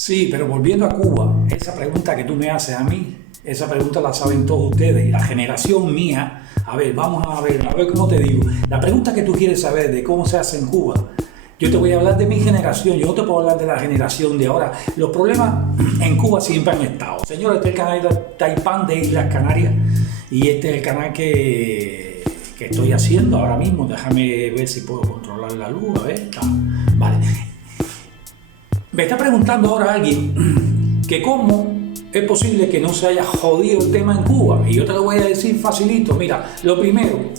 Sí, pero volviendo a Cuba, esa pregunta que tú me haces a mí, esa pregunta la saben todos ustedes, la generación mía. A ver, vamos a ver cómo te digo. La pregunta que tú quieres saber de cómo se hace en Cuba, yo te voy a hablar de mi generación, yo no te puedo hablar de la generación de ahora. Los problemas en Cuba siempre han estado. Señores, este es el canal de Taipán de Islas Canarias y este es el canal que estoy haciendo ahora mismo. Déjame ver si puedo controlar la luz, a ver, está. Vale. Me está preguntando ahora alguien que cómo es posible que no se haya jodido el tema en Cuba. Y yo te lo voy a decir facilito. Mira, lo primero,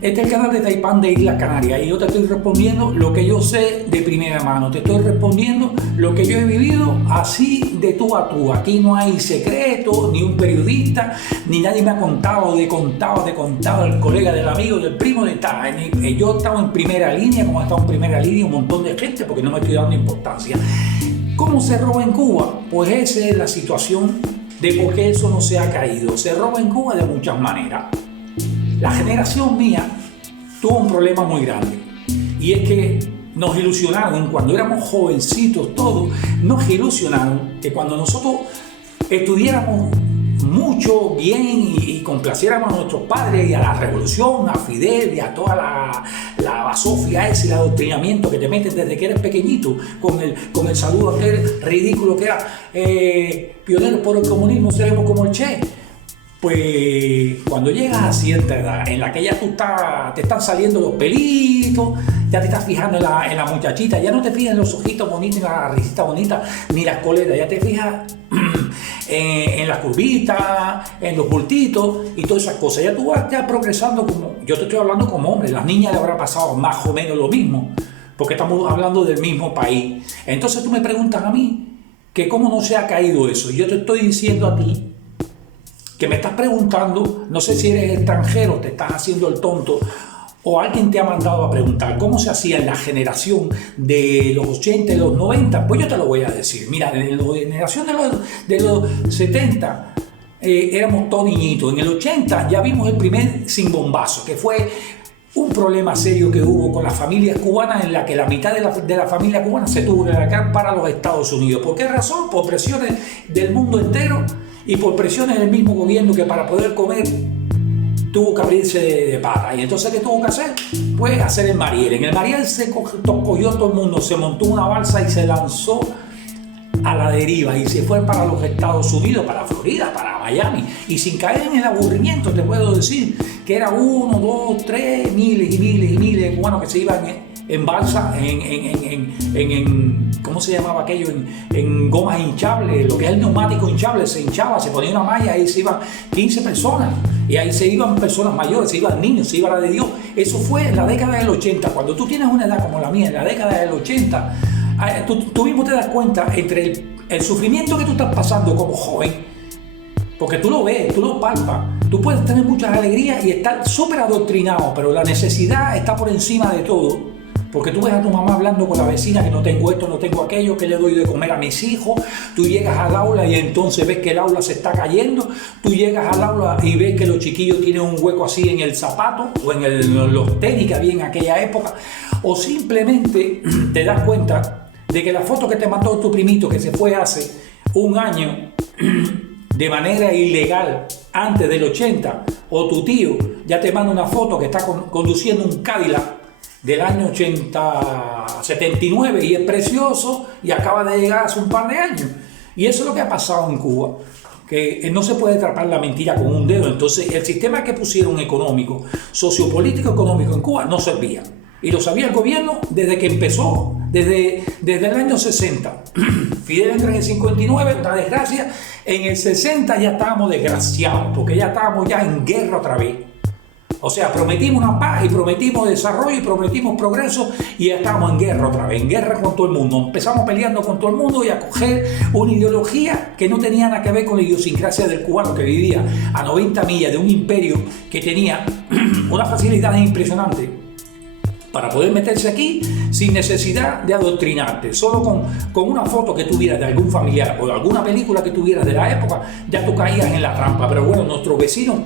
este es el canal de Taipán de Islas Canarias y yo te estoy respondiendo lo que yo sé de primera mano. Te estoy respondiendo lo que yo he vivido así de tú a tú. Aquí no hay secreto, ni un periodista, ni nadie me ha contado, el colega, del amigo, del primo, de tal. Yo he estado en primera línea, como ha estado en primera línea un montón de gente, porque no me estoy dando importancia. ¿Cómo se roba en Cuba? Pues esa es la situación de por qué eso no se ha caído. Se roba en Cuba de muchas maneras. La generación mía tuvo un problema muy grande y es que nos ilusionaron cuando éramos jovencitos todos, nos ilusionaron que cuando nosotros estudiáramos mucho, bien y complaciéramos a nuestros padres y a la revolución, a Fidel y a toda la basofia ese, el adoctrinamiento que te metes desde que eres pequeñito con el saludo aquel ridículo que era pioneros por el comunismo, seremos como el Che. Pues cuando llegas a cierta edad en la que ya te están saliendo los pelitos, ya te estás fijando en la muchachita, ya no te fijas en los ojitos bonitos, en la risita bonita, ni las coletas, ya te fijas en las curvitas, en los bultitos y todas esas cosas. Ya tú vas ya progresando como, yo te estoy hablando como hombre, las niñas le habrá pasado más o menos lo mismo, porque estamos hablando del mismo país. Entonces tú me preguntas a mí que cómo no se ha caído eso. Yo te estoy diciendo a ti que me estás preguntando, no sé si eres extranjero, te estás haciendo el tonto, o alguien te ha mandado a preguntar cómo se hacía en la generación de los 80 y los 90, pues yo te lo voy a decir. Mira, en la generación de los 70 éramos todos niñitos, en el 80 ya vimos el primer sin bombazo, que fue un problema serio que hubo con las familias cubanas, en la que la mitad de la familia cubana se tuvo que largar para los Estados Unidos. ¿Por qué razón? Por presiones del mundo entero y por presiones del mismo gobierno, que para poder comer tuvo que abrirse de pata. Y entonces, ¿qué tuvo que hacer? Pues hacer el Mariel. En el Mariel se cogió todo el mundo, se montó una balsa y se lanzó a la deriva y se fue para los Estados Unidos, para Florida, para Miami. Y sin caer en el aburrimiento, te puedo decir que era 1, 2, 3, miles y miles y miles de cubanos que se iban en balsa, ¿cómo se llamaba aquello? En gomas hinchables, lo que es el neumático hinchable, se hinchaba, se ponía una malla y ahí se iban 15 personas. Y ahí se iban personas mayores, se iban niños, se iba la de Dios. Eso fue en la década del 80. Cuando tú tienes una edad como la mía, en la década del 80, tú mismo te das cuenta entre el sufrimiento que tú estás pasando como joven, porque tú lo ves, tú lo palpas, tú puedes tener muchas alegrías y estar súper adoctrinado, pero la necesidad está por encima de todo. Porque tú ves a tu mamá hablando con la vecina que no tengo esto, no tengo aquello, que le doy de comer a mis hijos. Tú llegas al aula y entonces ves que el aula se está cayendo. Tú llegas al aula y ves que los chiquillos tienen un hueco así en el zapato o en los tenis que había en aquella época. O simplemente te das cuenta de que la foto que te mandó tu primito que se fue hace un año de manera ilegal antes del 80, o tu tío ya te manda una foto que está conduciendo un Cadillac del año 79 y es precioso y acaba de llegar hace un par de años. Y eso es lo que ha pasado en Cuba, que no se puede atrapar la mentira con un dedo. Entonces el sistema que pusieron económico, sociopolítico económico en Cuba no servía. Y lo sabía el gobierno desde que empezó, desde el año 60. Fidel entra en el 59, una desgracia. En el 60 ya estábamos desgraciados, porque ya estábamos ya en guerra otra vez. O sea, prometimos una paz y prometimos desarrollo y prometimos progreso y ya estábamos en guerra otra vez, en guerra con todo el mundo. Empezamos peleando con todo el mundo y a coger una ideología que no tenía nada que ver con la idiosincrasia del cubano, que vivía a 90 millas de un imperio que tenía una facilidad impresionante para poder meterse aquí sin necesidad de adoctrinarte. Solo con una foto que tuvieras de algún familiar o de alguna película que tuvieras de la época, ya tú caías en la trampa. Pero bueno, nuestros vecinos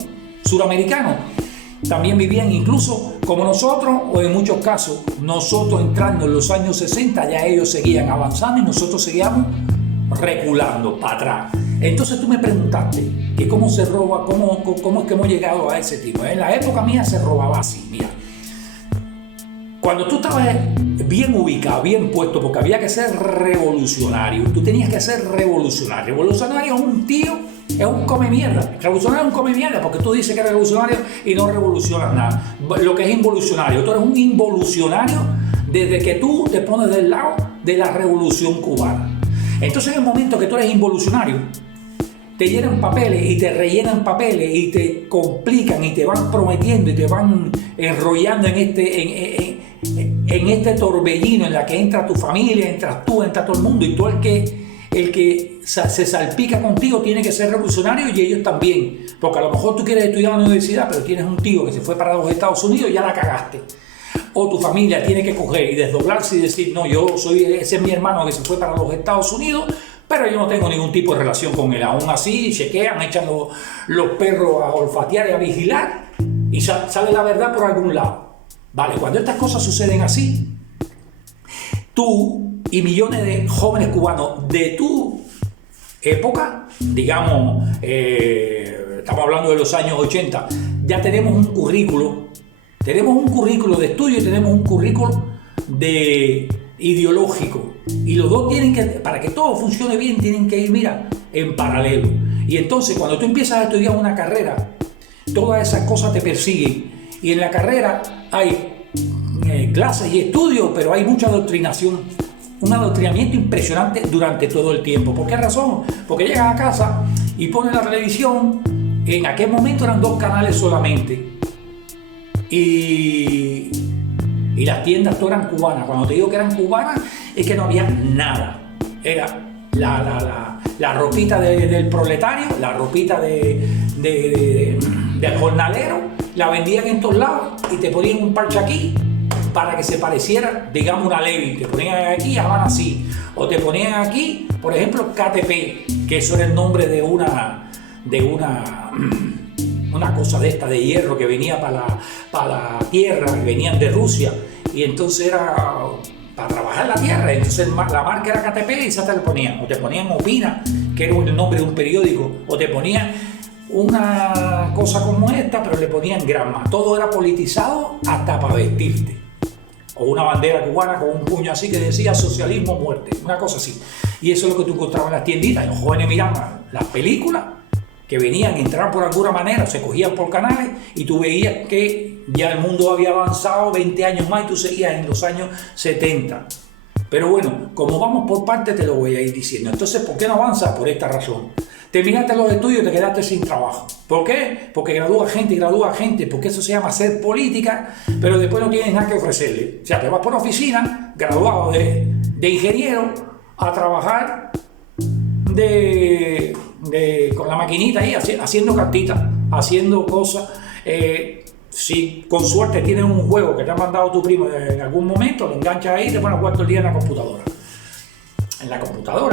suramericanos también vivían incluso como nosotros, o en muchos casos, nosotros entrando en los años 60, ya ellos seguían avanzando y nosotros seguíamos reculando para atrás. Entonces tú me preguntaste que cómo se roba, cómo es que hemos llegado a ese tipo. En la época mía se robaba así, mira. Cuando tú estabas bien ubicado, bien puesto, porque había que ser revolucionario, tú tenías que ser revolucionario. Revolucionario es un tío, es un come mierda. Revolucionario es un come mierda porque tú dices que eres revolucionario y no revolucionas nada. Lo que es involucionario, tú eres un involucionario desde que tú te pones del lado de la revolución cubana. Entonces en el momento que tú eres involucionario, te llenan papeles y te rellenan papeles y te complican y te van prometiendo y te van enrollando en este torbellino en la que entra tu familia, entras tú, entra todo el mundo, y tú el que se salpica contigo tiene que ser revolucionario y ellos también, porque a lo mejor tú quieres estudiar en la universidad pero tienes un tío que se fue para los Estados Unidos y ya la cagaste, o tu familia tiene que coger y desdoblarse y decir no, ese es mi hermano que se fue para los Estados Unidos, pero yo no tengo ningún tipo de relación con él. Aún así chequean, echan los perros a olfatear y a vigilar y sale la verdad por algún lado. Vale, cuando estas cosas suceden así, tú y millones de jóvenes cubanos de tu época, digamos, estamos hablando de los años 80, ya tenemos un currículo de estudio y tenemos un currículo ideológico. Y los dos tienen que, para que todo funcione bien, tienen que ir, mira, en paralelo. Y entonces, cuando tú empiezas a estudiar una carrera, todas esas cosas te persiguen. Y en la carrera hay clases y estudios, pero hay mucha adoctrinación. Un adoctrinamiento impresionante durante todo el tiempo. ¿Por qué razón? Porque llegas a casa y pones la televisión. En aquel momento eran 2 canales solamente. Y las tiendas todas eran cubanas. Cuando te digo que eran cubanas, es que no había nada. Era la ropita del proletario, la ropita del jornalero, la vendían en todos lados y te ponían un parche aquí para que se pareciera, digamos, una Levi. Te ponían aquí Habana así. O te ponían aquí, por ejemplo, KTP, que eso era el nombre de una cosa de esta de hierro que venía para la tierra, que venían de Rusia. Y entonces era para trabajar la tierra, entonces la marca era KTP y esa te la ponían, o te ponían Opina, que era el nombre de un periódico, o te ponían una cosa como esta, pero le ponían Granma. Todo era politizado hasta para vestirte, o una bandera cubana con un puño así que decía socialismo, muerte, una cosa así. Y eso es lo que tú encontrabas en las tienditas, y los jóvenes miraban las películas que venían a entrar por alguna manera, se cogían por canales y tú veías que ya el mundo había avanzado 20 años más y tú seguías en los años 70. Pero bueno, como vamos por partes te lo voy a ir diciendo. Entonces, ¿por qué no avanzas? Por esta razón. Terminaste los estudios y te quedaste sin trabajo. ¿Por qué? Porque gradúa gente, porque eso se llama hacer política, pero después no tienes nada que ofrecerle. O sea, te vas por una oficina, graduado de ingeniero, a trabajar con la maquinita ahí, haciendo cartitas, haciendo cosas. Si con suerte tienes un juego que te ha mandado tu primo en algún momento, lo enganchas ahí y te pones a jugar todo el día en la computadora.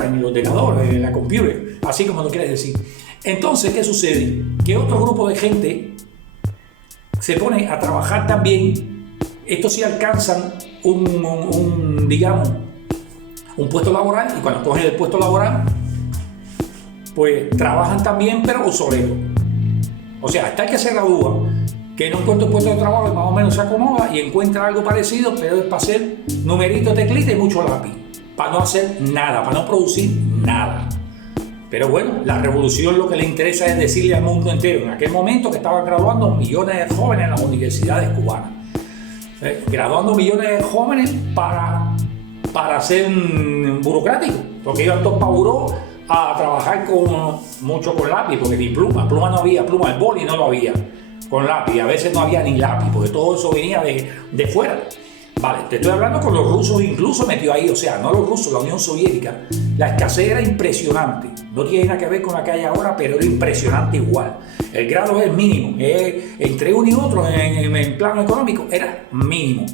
En el ordenador, en la computer, así como lo quieres decir. Entonces, ¿qué sucede? Que otro grupo de gente se pone a trabajar también. Estos sí alcanzan digamos, un puesto laboral, y cuando cogen el puesto laboral, pues trabajan también, pero obsoleto. O sea, hasta que se gradúa, que no encuentra un puesto de trabajo y más o menos se acomoda y encuentra algo parecido, pero es para hacer numerito, teclita y mucho lápiz, para no hacer nada, para no producir nada. Pero bueno, la revolución lo que le interesa es decirle al mundo entero, en aquel momento que estaban graduando millones de jóvenes en las universidades cubanas, graduando millones de jóvenes para ser burocráticos, porque iban todos para buró a trabajar mucho con lápiz, porque ni pluma no había, pluma, el boli no lo había, con lápiz, a veces no había ni lápiz, porque todo eso venía de fuera. Vale, te estoy hablando con los rusos incluso metió ahí, o sea, no los rusos, la Unión Soviética. La escasez era impresionante, no tiene nada que ver con la que hay ahora, pero era impresionante igual. El grado es mínimo, entre uno y otro en plano económico era mínimo.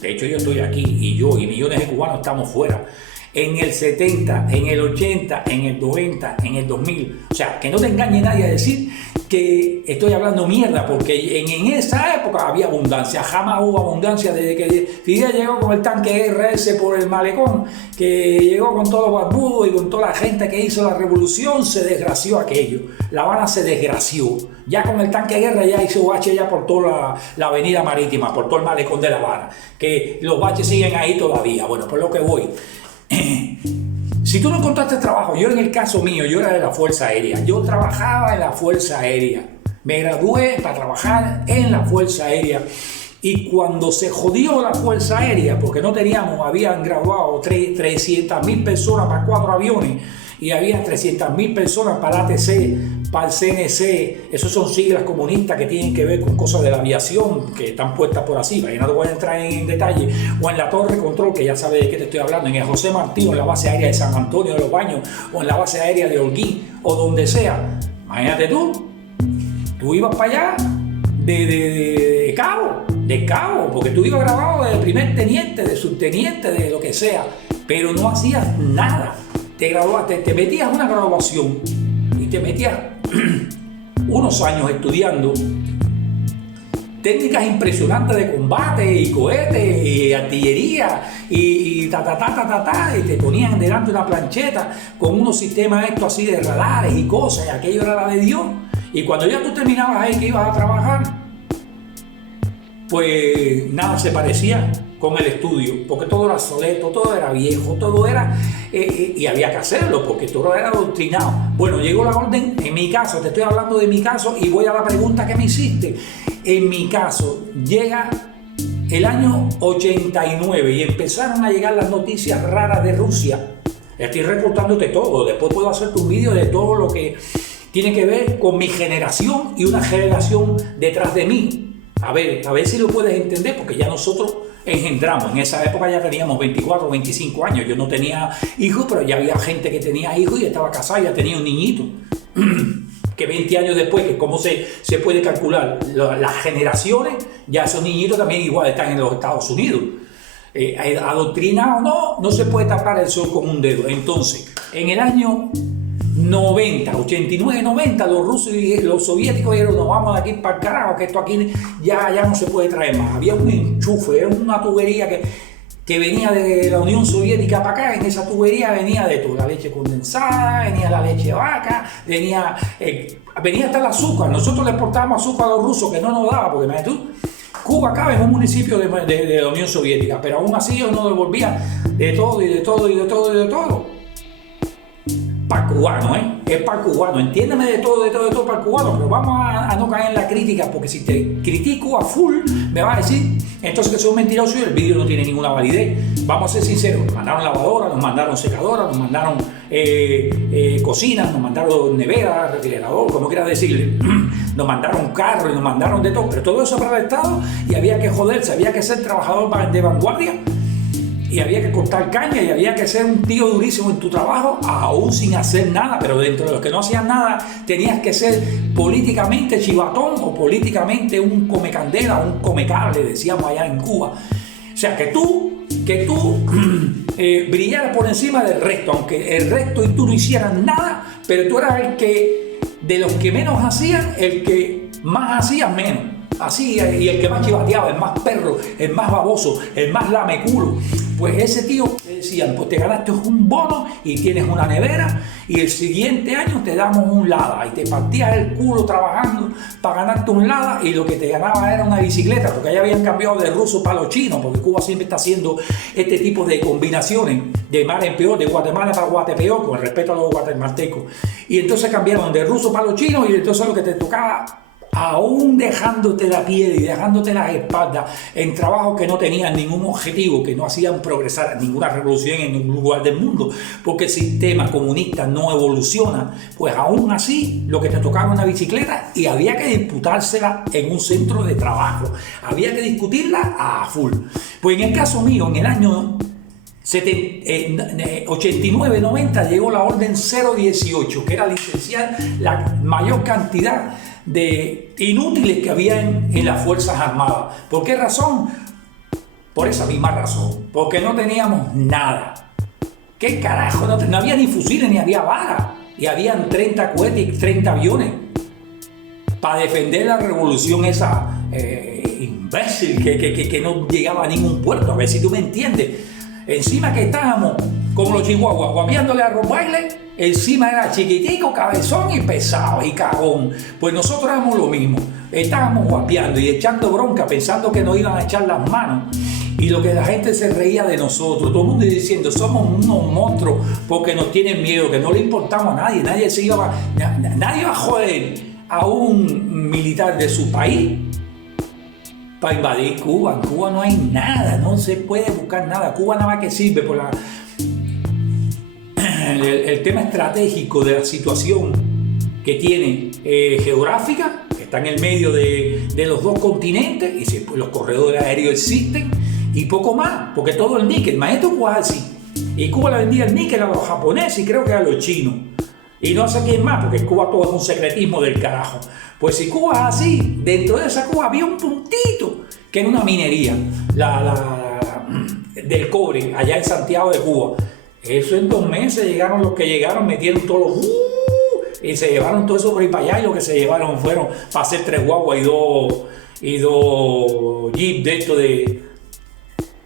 De hecho, yo estoy aquí y yo y millones de cubanos estamos fuera. en el 70, en el 80, en el 90, en el 2000. O sea, que no te engañe nadie a decir que estoy hablando mierda, porque en esa época había abundancia. Jamás hubo abundancia desde que Fidel llegó con el tanque RS por el malecón, que llegó con todos los barbudos y con toda la gente que hizo la revolución. Se desgració aquello. La Habana se desgració. Ya con el tanque de guerra ya hizo bache ya por toda la avenida marítima, por todo el malecón de La Habana, que los baches siguen ahí todavía. Bueno, por lo que voy. Si tú no encontraste trabajo, yo en el caso mío, yo era de la Fuerza Aérea, yo trabajaba en la Fuerza Aérea, me gradué para trabajar en la Fuerza Aérea, y cuando se jodió la Fuerza Aérea, porque no teníamos, habían graduado 300.000 personas para 4 aviones, y había 300.000 personas para el ATC, para el CNC, esos son siglas comunistas que tienen que ver con cosas de la aviación, que están puestas por así, y no te voy a entrar en detalle, o en la Torre Control, que ya sabes de qué te estoy hablando, en el José Martí, o en la base aérea de San Antonio de los Baños, o en la base aérea de Holguín, o donde sea. Imagínate tú ibas para allá de cabo, porque tú ibas grabado de primer teniente, de subteniente, de lo que sea, pero no hacías nada. Te graduaste, te metías una graduación y te metías unos años estudiando técnicas impresionantes de combate y cohetes y artillería y y te ponían delante una plancheta con unos sistemas estos así de radares y cosas, y aquello era la de Dios. Y cuando ya tú terminabas ahí que ibas a trabajar, pues nada se parecía con el estudio, porque todo era obsoleto, todo era viejo, todo era... y había que hacerlo, porque todo era adoctrinado. Bueno, llegó la orden, en mi caso, te estoy hablando de mi caso, y voy a la pregunta que me hiciste. En mi caso, llega el año 89 y empezaron a llegar las noticias raras de Rusia. Estoy recortándote todo, después puedo hacerte un vídeo de todo lo que tiene que ver con mi generación y una generación detrás de mí. A ver si lo puedes entender, porque ya nosotros engendramos. En esa época ya teníamos 24 o 25 años. Yo no tenía hijos, pero ya había gente que tenía hijos y estaba casada, ya tenía un niñito. Que 20 años después, que cómo se puede calcular las generaciones, ya esos niñitos también igual están en los Estados Unidos. Adoctrinado no se puede tapar el sol con un dedo. Entonces, en el año 90, 89, 90, los rusos y los soviéticos dijeron: nos vamos de aquí para el carajo, que esto aquí ya no se puede traer más. Había un enchufe, era una tubería que venía de la Unión Soviética para acá. En esa tubería venía de todo: la leche condensada, venía la leche de vaca, venía hasta el azúcar. Nosotros le exportábamos azúcar a los rusos, que no nos daba, porque imagínate tú, Cuba acaba en un municipio de la Unión Soviética, pero aún así ellos nos devolvían de todo y de todo y de todo y de todo. Para cubano, es para cubano, entiéndeme, de todo para cubano, pero vamos a no caer en la crítica, porque si te critico a full, me vas a decir entonces que soy un mentiroso y el vídeo no tiene ninguna validez. Vamos a ser sinceros: nos mandaron lavadoras, nos mandaron secadoras, nos mandaron cocinas, nos mandaron neveras, refrigerador, como quieras decirle, nos mandaron carros y nos mandaron de todo, pero todo eso para el Estado, y había que joderse, había que ser trabajador de vanguardia, y había que cortar caña, y había que ser un tío durísimo en tu trabajo, aún sin hacer nada. Pero dentro de los que no hacían nada, tenías que ser políticamente chivatón, o políticamente un comecandela, un comecable, decíamos allá en Cuba. O sea, que tú brillaras por encima del resto, aunque el resto y tú no hicieran nada, pero tú eras el que, de los que menos hacían, el que más hacía menos. Así, y el que más chivateaba, el más perro, el más baboso, el más lameculo, pues ese tío decían: pues te ganaste un bono y tienes una nevera, y el siguiente año te damos un Lada, y te partías el culo trabajando para ganarte un Lada, y lo que te ganaba era una bicicleta, porque ya habían cambiado de ruso para los chinos, porque Cuba siempre está haciendo este tipo de combinaciones, de mal en peor, de Guatemala para Guatepeor, con respeto a los guatemaltecos. Y entonces cambiaron de ruso para los chinos, y entonces lo que te tocaba, aún dejándote la piel y dejándote las espaldas en trabajos que no tenían ningún objetivo, que no hacían progresar ninguna revolución en ningún lugar del mundo, porque el sistema comunista no evoluciona, pues aún así lo que te tocaba era una bicicleta, y había que disputársela en un centro de trabajo, había que discutirla a full. Pues en el caso mío, en el año 89-90 llegó la orden 018, que era licenciar la mayor cantidad de inútiles que había en las Fuerzas Armadas. ¿Por qué razón? Por esa misma razón, porque no teníamos nada. ¿Qué carajo? No había ni fusiles ni había balas. Y habían 30 cohetes y 30 aviones para defender la revolución esa imbécil que no llegaba a ningún puerto. A ver si tú me entiendes. Encima que estábamos como los chihuahuas guapiándole a Rottweiler, encima era chiquitico, cabezón y pesado y cagón. Pues nosotros éramos lo mismo. Estábamos guapiando y echando bronca pensando que nos iban a echar las manos. Y lo que la gente se reía de nosotros, todo el mundo diciendo somos unos monstruos porque nos tienen miedo, que no le importamos a nadie, nadie iba a joder a un militar de su país para invadir Cuba. En Cuba no hay nada, no se puede buscar nada. Cuba nada más que sirve por el tema estratégico de la situación que tiene geográfica, que está en el medio de los dos continentes, y si pues, los corredores aéreos existen, y poco más, porque todo el níquel, maestro Cuba es así. Y Cuba le vendía el níquel a los japoneses y creo que a los chinos. Y no sé quién más, porque Cuba todo es un secretismo del carajo. Pues si Cuba es así, dentro de esa Cuba había un puntito que era una minería, del cobre, allá en Santiago de Cuba. Eso en 2 meses llegaron los que llegaron, metieron todos los... y se llevaron todo eso por ahí para allá, y lo que se llevaron fueron para hacer 3 guaguas y dos jeeps de esto de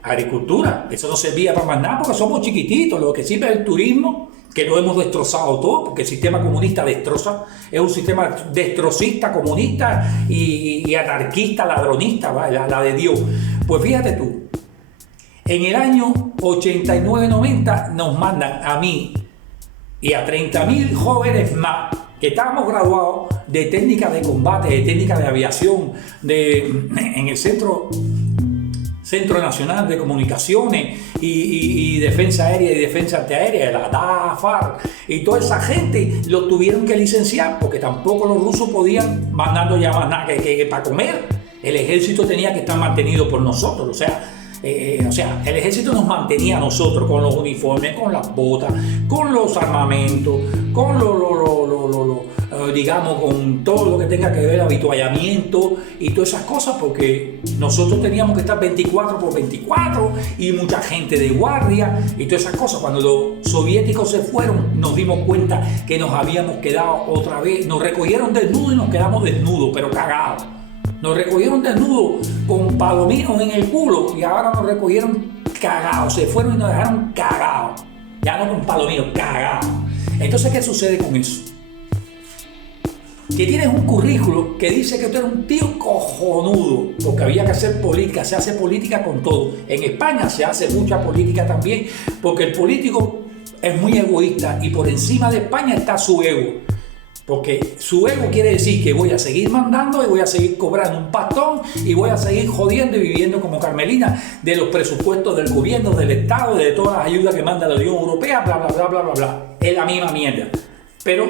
agricultura. Eso no servía para más nada porque somos chiquititos. Lo que sirve es el turismo, que lo hemos destrozado todo, porque el sistema comunista destroza, es un sistema destrocista, comunista y anarquista, ladronista, ¿vale? La de Dios. Pues fíjate tú, en el año 89-90 nos mandan a mí y a 30.000 jóvenes más que estábamos graduados de técnicas de combate, de técnicas de aviación, en el Centro Nacional de Comunicaciones y Defensa Aérea y Defensa Antiaérea, la DAFAR, y toda esa gente lo tuvieron que licenciar porque tampoco los rusos podían mandando ya más nada que para comer. El ejército tenía que estar mantenido por nosotros, o sea, el ejército nos mantenía a nosotros con los uniformes, con las botas, con los armamentos, con digamos, con todo lo que tenga que ver habituallamiento y todas esas cosas, porque nosotros teníamos que estar 24/24 y mucha gente de guardia y todas esas cosas. Cuando los soviéticos se fueron, nos dimos cuenta que nos habíamos quedado otra vez, nos recogieron desnudos y nos quedamos desnudos, pero cagados. Nos recogieron desnudos con palominos en el culo y ahora nos recogieron cagados. Se fueron y nos dejaron cagados. Ya no con palominos, cagados. Entonces, ¿qué sucede con eso? Que tienes un currículo que dice que tú eres un tío cojonudo, porque había que hacer política, se hace política con todo. En España se hace mucha política también, porque el político es muy egoísta y por encima de España está su ego. Porque su ego quiere decir que voy a seguir mandando y voy a seguir cobrando un pastón y voy a seguir jodiendo y viviendo como Carmelina de los presupuestos del gobierno, del Estado, de todas las ayudas que manda la Unión Europea, bla, bla, bla, bla, bla, bla. Es la misma mierda, pero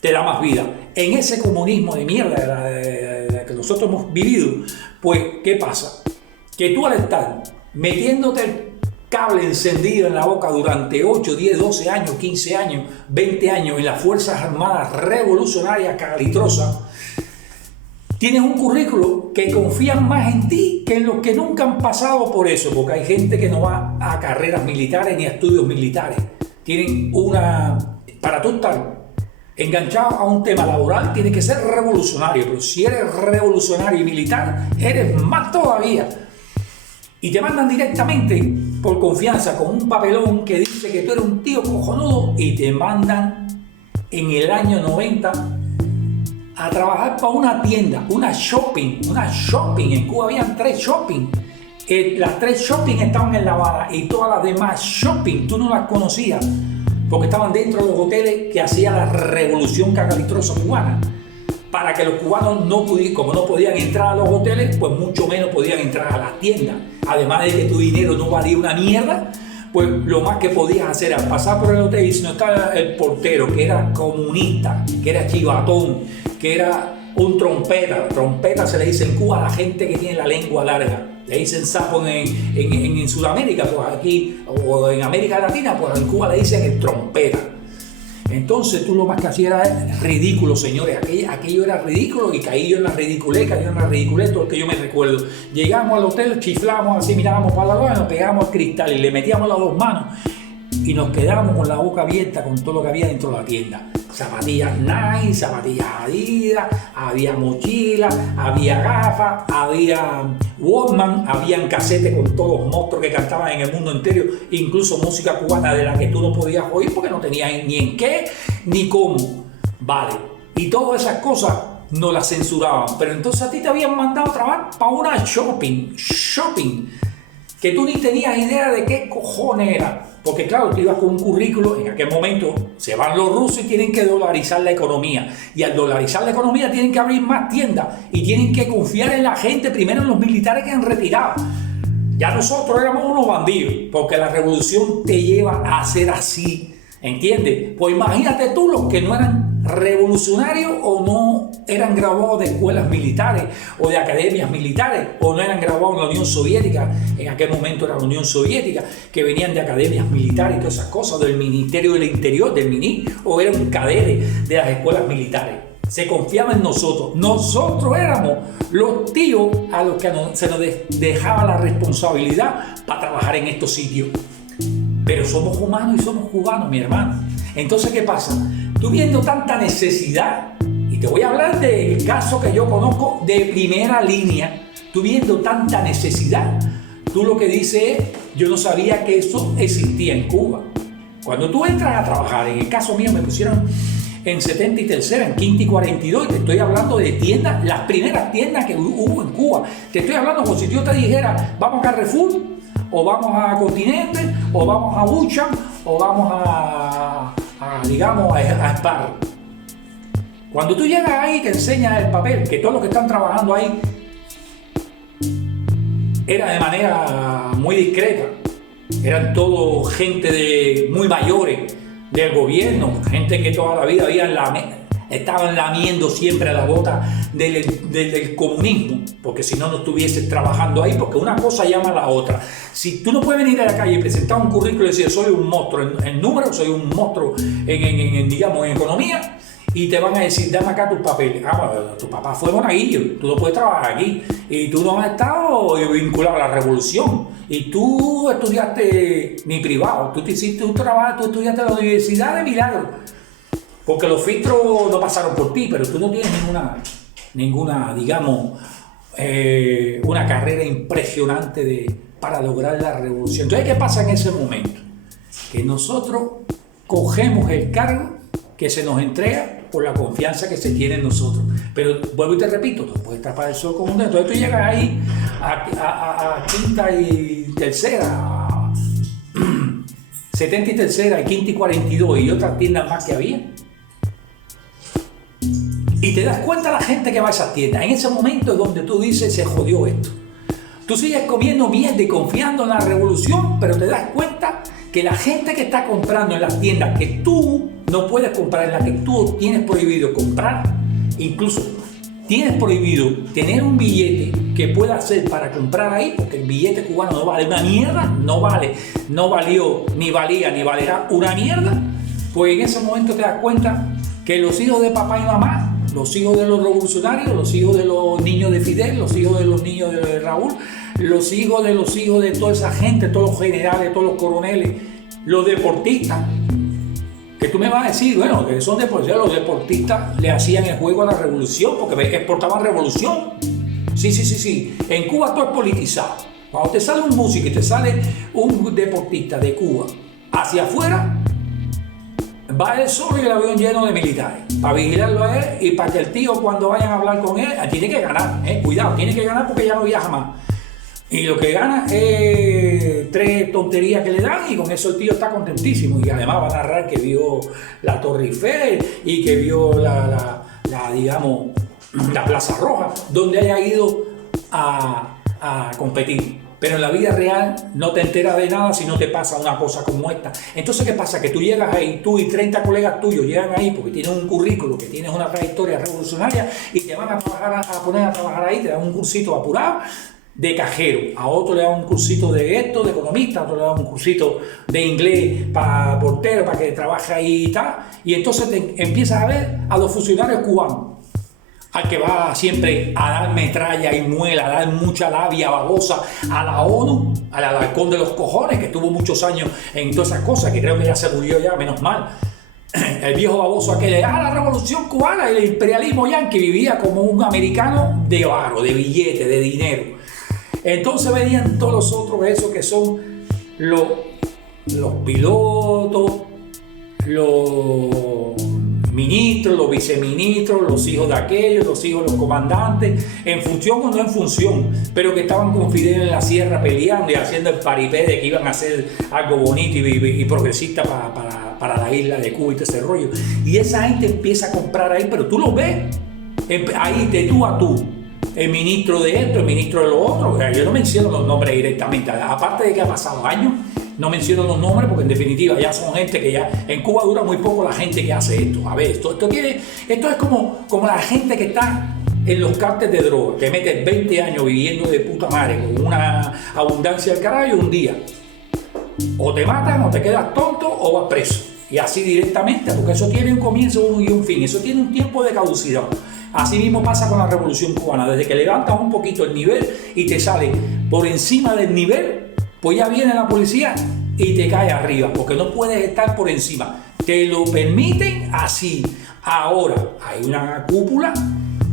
te da más vida. En ese comunismo de mierda que nosotros hemos vivido, pues, ¿qué pasa? Que tú al estar metiéndote el cable encendido en la boca durante 8, 10, 12 años, 15 años, 20 años en las Fuerzas Armadas Revolucionarias Calitrosas, tienes un currículo que confían más en ti que en los que nunca han pasado por eso, porque hay gente que no va a carreras militares ni a estudios militares. Tienen para tú estar enganchado a un tema laboral, tienes que ser revolucionario, pero si eres revolucionario y militar, eres más todavía. Y te mandan directamente por confianza con un papelón que dice que tú eres un tío cojonudo y te mandan en el año 90 a trabajar para una tienda, una shopping. En Cuba habían 3 shopping. Las 3 shopping estaban en La Habana y todas las demás shopping tú no las conocías porque estaban dentro de los hoteles que hacía la revolución cagalitrosa cubana. Para que los cubanos como no podían entrar a los hoteles, pues mucho menos podían entrar a las tiendas. Además de que tu dinero no valía una mierda, pues lo más que podías hacer era pasar por el hotel y si no estaba el portero, que era comunista, que era chivatón, que era un trompeta. Trompeta se le dice en Cuba a la gente que tiene la lengua larga. Le dicen sapo en Sudamérica, pues aquí, o en América Latina, pues en Cuba le dicen el trompeta. Entonces tú lo más que hacías era ridículo, señores. Aquello era ridículo y caí yo en la ridiculez, todo lo que yo me recuerdo. Llegamos al hotel, chiflamos así, mirábamos para la lado, nos pegábamos al cristal y le metíamos las 2 manos y nos quedamos con la boca abierta con todo lo que había dentro de la tienda. Zapatillas Nike, zapatillas Adidas, había mochilas, había gafas, había Walkman, habían casetes con todos los monstruos que cantaban en el mundo entero, incluso música cubana de la que tú no podías oír porque no tenías ni en qué ni cómo. Vale, y todas esas cosas no las censuraban, pero entonces a ti te habían mandado a trabajar para una shopping, que tú ni tenías idea de qué cojones era. Porque claro, tú ibas con un currículo, en aquel momento se van los rusos y tienen que dolarizar la economía. Y al dolarizar la economía tienen que abrir más tiendas y tienen que confiar en la gente, primero en los militares que han retirado. Ya nosotros éramos unos bandidos, porque la revolución te lleva a ser así, ¿entiendes? Pues imagínate tú los que no eran revolucionarios o no eran graduados de escuelas militares o de academias militares o no eran graduados en la Unión Soviética, en aquel momento era la Unión Soviética, que venían de academias militares y todas esas cosas, del Ministerio del Interior, del MINI, o eran cadetes de las escuelas militares. Se confiaba en nosotros. Nosotros éramos los tíos a los que se nos dejaba la responsabilidad para trabajar en estos sitios. Pero somos humanos y somos cubanos, mi hermano. Entonces, ¿qué pasa? Tú viendo tanta necesidad, y te voy a hablar del caso que yo conozco de primera línea, tú viendo tanta necesidad, tú lo que dices es, yo no sabía que eso existía en Cuba. Cuando tú entras a trabajar, en el caso mío me pusieron en 73, en Quinta y 42, y te estoy hablando de tiendas, las primeras tiendas que hubo en Cuba. Te estoy hablando como si yo te dijera, vamos a Carrefour, o vamos a Continente, o vamos a Buchan, o vamos a Spar. Cuando tú llegas ahí, te enseñas el papel, que todos los que están trabajando ahí era de manera muy discreta, eran todos gente muy mayores del gobierno, gente que toda la vida estaban lamiendo siempre la bota del comunismo, porque si no, no estuvieses trabajando ahí, porque una cosa llama a la otra. Si tú no puedes venir a la calle y presentar un currículo y decir soy un monstruo en números, soy un monstruo en economía, y te van a decir dame acá tus papeles. Bueno, tu papá fue monaguillo, tú no puedes trabajar aquí, y tú no has estado vinculado a la revolución, y tú estudiaste ni privado, tú estudiaste en la Universidad de Milagro, porque los filtros no pasaron por ti, pero tú no tienes ninguna digamos, una carrera impresionante para lograr la revolución. Entonces, ¿qué pasa en ese momento? Que nosotros cogemos el cargo que se nos entrega por la confianza que se tiene en nosotros. Pero vuelvo y te repito, tú puedes tapar el sol con un dedo. Entonces tú llegas ahí a Quinta y Tercera, 73, Quinta y 42 y otras tiendas más que había. Y te das cuenta la gente que va a esas tiendas. En ese momento es donde tú dices, se jodió esto. Tú sigues comiendo mierda y confiando en la revolución, pero te das cuenta que la gente que está comprando en las tiendas que tú no puedes comprar, en las que tú tienes prohibido comprar, incluso tienes prohibido tener un billete que pueda ser para comprar ahí, porque el billete cubano no vale una mierda, no valió, ni valía, ni valerá una mierda, pues en ese momento te das cuenta que los hijos de papá y mamá, los hijos de los revolucionarios, los hijos de los niños de Fidel, los hijos de los niños de Raúl, los hijos de toda esa gente, todos los generales, todos los coroneles, los deportistas, que tú me vas a decir, bueno, que son deportistas, los deportistas le hacían el juego a la revolución, porque exportaban revolución. Sí, en Cuba todo es politizado. Cuando te sale un músico y te sale un deportista de Cuba hacia afuera, va él solo y el avión lleno de militares para vigilarlo a él y para que el tío cuando vayan a hablar con él, tiene que ganar, cuidado, tiene que ganar porque ya no viaja más. Y lo que gana es 3 tonterías que le dan y con eso el tío está contentísimo. Y además va a narrar que vio la Torre Eiffel y que vio digamos, la Plaza Roja, donde haya ido a competir. Pero en la vida real no te enteras de nada si no te pasa una cosa como esta. Entonces, ¿qué pasa? Que tú llegas ahí, tú y 30 colegas tuyos llegan ahí porque tienes un currículo, que tienes una trayectoria revolucionaria y te van a poner a trabajar ahí, te dan un cursito apurado de cajero, a otro le dan un cursito de esto, de economista, a otro le dan un cursito de inglés para portero, para que trabaje ahí y tal. Y entonces te empiezas a ver a los funcionarios cubanos, al que va siempre a dar metralla y muela, a dar mucha labia babosa a la ONU, al halcón de los cojones, que estuvo muchos años en todas esas cosas, que creo que ya se murió ya, menos mal. El viejo baboso aquel de la revolución cubana, el imperialismo yanqui, vivía como un americano de varo, de billete, de dinero. Entonces venían todos los otros, esos que son los pilotos, los ministros, los viceministros, los hijos de aquellos, los hijos de los comandantes, en función o no en función, pero que estaban con Fidel en la sierra peleando y haciendo el paripé de que iban a hacer algo bonito y progresista para la isla de Cuba y todo ese rollo. Y esa gente empieza a comprar ahí, pero tú lo ves ahí de tú a tú. El ministro de esto, el ministro de lo otro. Yo no menciono los nombres directamente, aparte de que ha pasado años. No menciono los nombres porque en definitiva ya son gente que ya en Cuba dura muy poco la gente que hace esto. A ver, esto es como la gente que está en los cárteles de droga, que mete 20 años viviendo de puta madre con una abundancia del carajo, y un día o te matan o te quedas tonto o vas preso. Y así directamente, porque eso tiene un comienzo y un fin, eso tiene un tiempo de caducidad. Así mismo pasa con la Revolución Cubana, desde que levantas un poquito el nivel y te sale por encima del nivel, pues ya viene la policía y te cae arriba, porque no puedes estar por encima. Te lo permiten así. Ahora hay una cúpula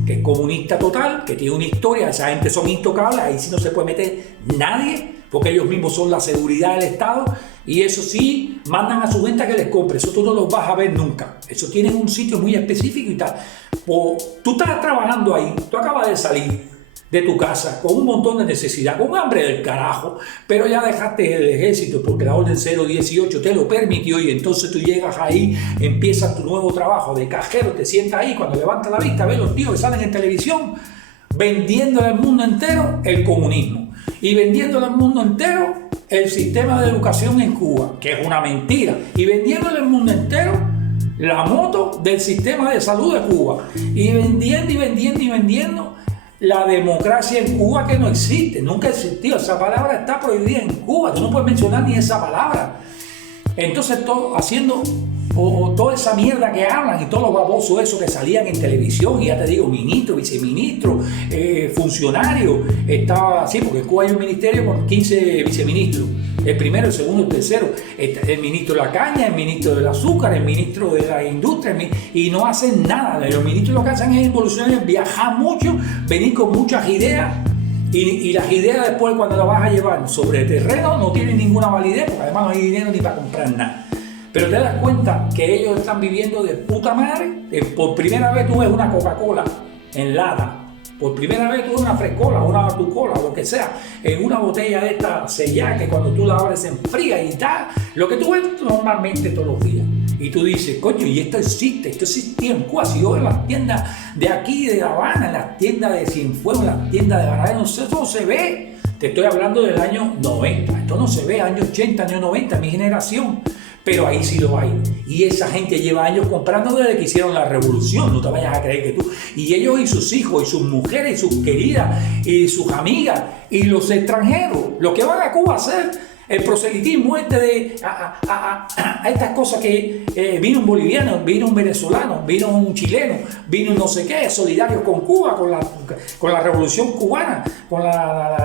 que es comunista total, que tiene una historia, esa gente son intocables, ahí sí no se puede meter nadie, porque ellos mismos son la seguridad del Estado, y eso sí, mandan a su gente a que les compre, eso tú no los vas a ver nunca, eso tienen un sitio muy específico y tal. Pues, tú estás trabajando ahí, tú acabas de salir de tu casa con un montón de necesidad, con hambre del carajo, pero ya dejaste el ejército porque la orden 018 te lo permitió, y entonces tú llegas ahí, empiezas tu nuevo trabajo de cajero, te sientas ahí, cuando levantas la vista ves los tíos que salen en televisión vendiéndole al mundo entero el comunismo y vendiéndole al mundo entero el sistema de educación en Cuba, que es una mentira, y vendiéndole al mundo entero la moto del sistema de salud de Cuba, y vendiendo la democracia en Cuba, que no existe, nunca ha existido. Esa palabra está prohibida en Cuba, tú no puedes mencionar ni esa palabra. Entonces, todo haciendo toda esa mierda que hablan y todos los babosos esos que salían en televisión, y ya te digo, ministro, viceministro, funcionario, estaba así, porque en Cuba hay un ministerio con 15 viceministros. El primero, el segundo, el tercero, el ministro de la caña, el ministro del azúcar, el ministro de la industria, y no hacen nada. Los ministros lo que hacen es evolucionar, viajar mucho, venir con muchas ideas, y las ideas después, cuando las vas a llevar sobre el terreno, no tienen ninguna validez, porque además no hay dinero ni para comprar nada. Pero te das cuenta que ellos están viviendo de puta madre. Por primera vez tú ves una Coca-Cola en lata. Por primera vez tú ves una Frescola, una Tucola, lo que sea, en una botella de esta sellada que cuando tú la abres se enfría y tal. Lo que tú ves normalmente todos los días. Y tú dices, coño, y esto existía en Cuba. Si yo en las tiendas de aquí, de La Habana, en las tiendas de Cienfuegos, en las tiendas de Barahona, eso no se ve. Te estoy hablando del año 90. Esto no se ve, año 80, año 90, mi generación. Pero ahí sí lo hay. Y esa gente lleva años comprando desde que hicieron la revolución. No te vayas a creer que tú. Y ellos y sus hijos, y sus mujeres, y sus queridas, y sus amigas, y los extranjeros, los que van a Cuba a hacer el proselitismo a estas cosas que vino un boliviano, vino un venezolano, vino un chileno, vino un no sé qué, solidarios con Cuba, con la revolución cubana,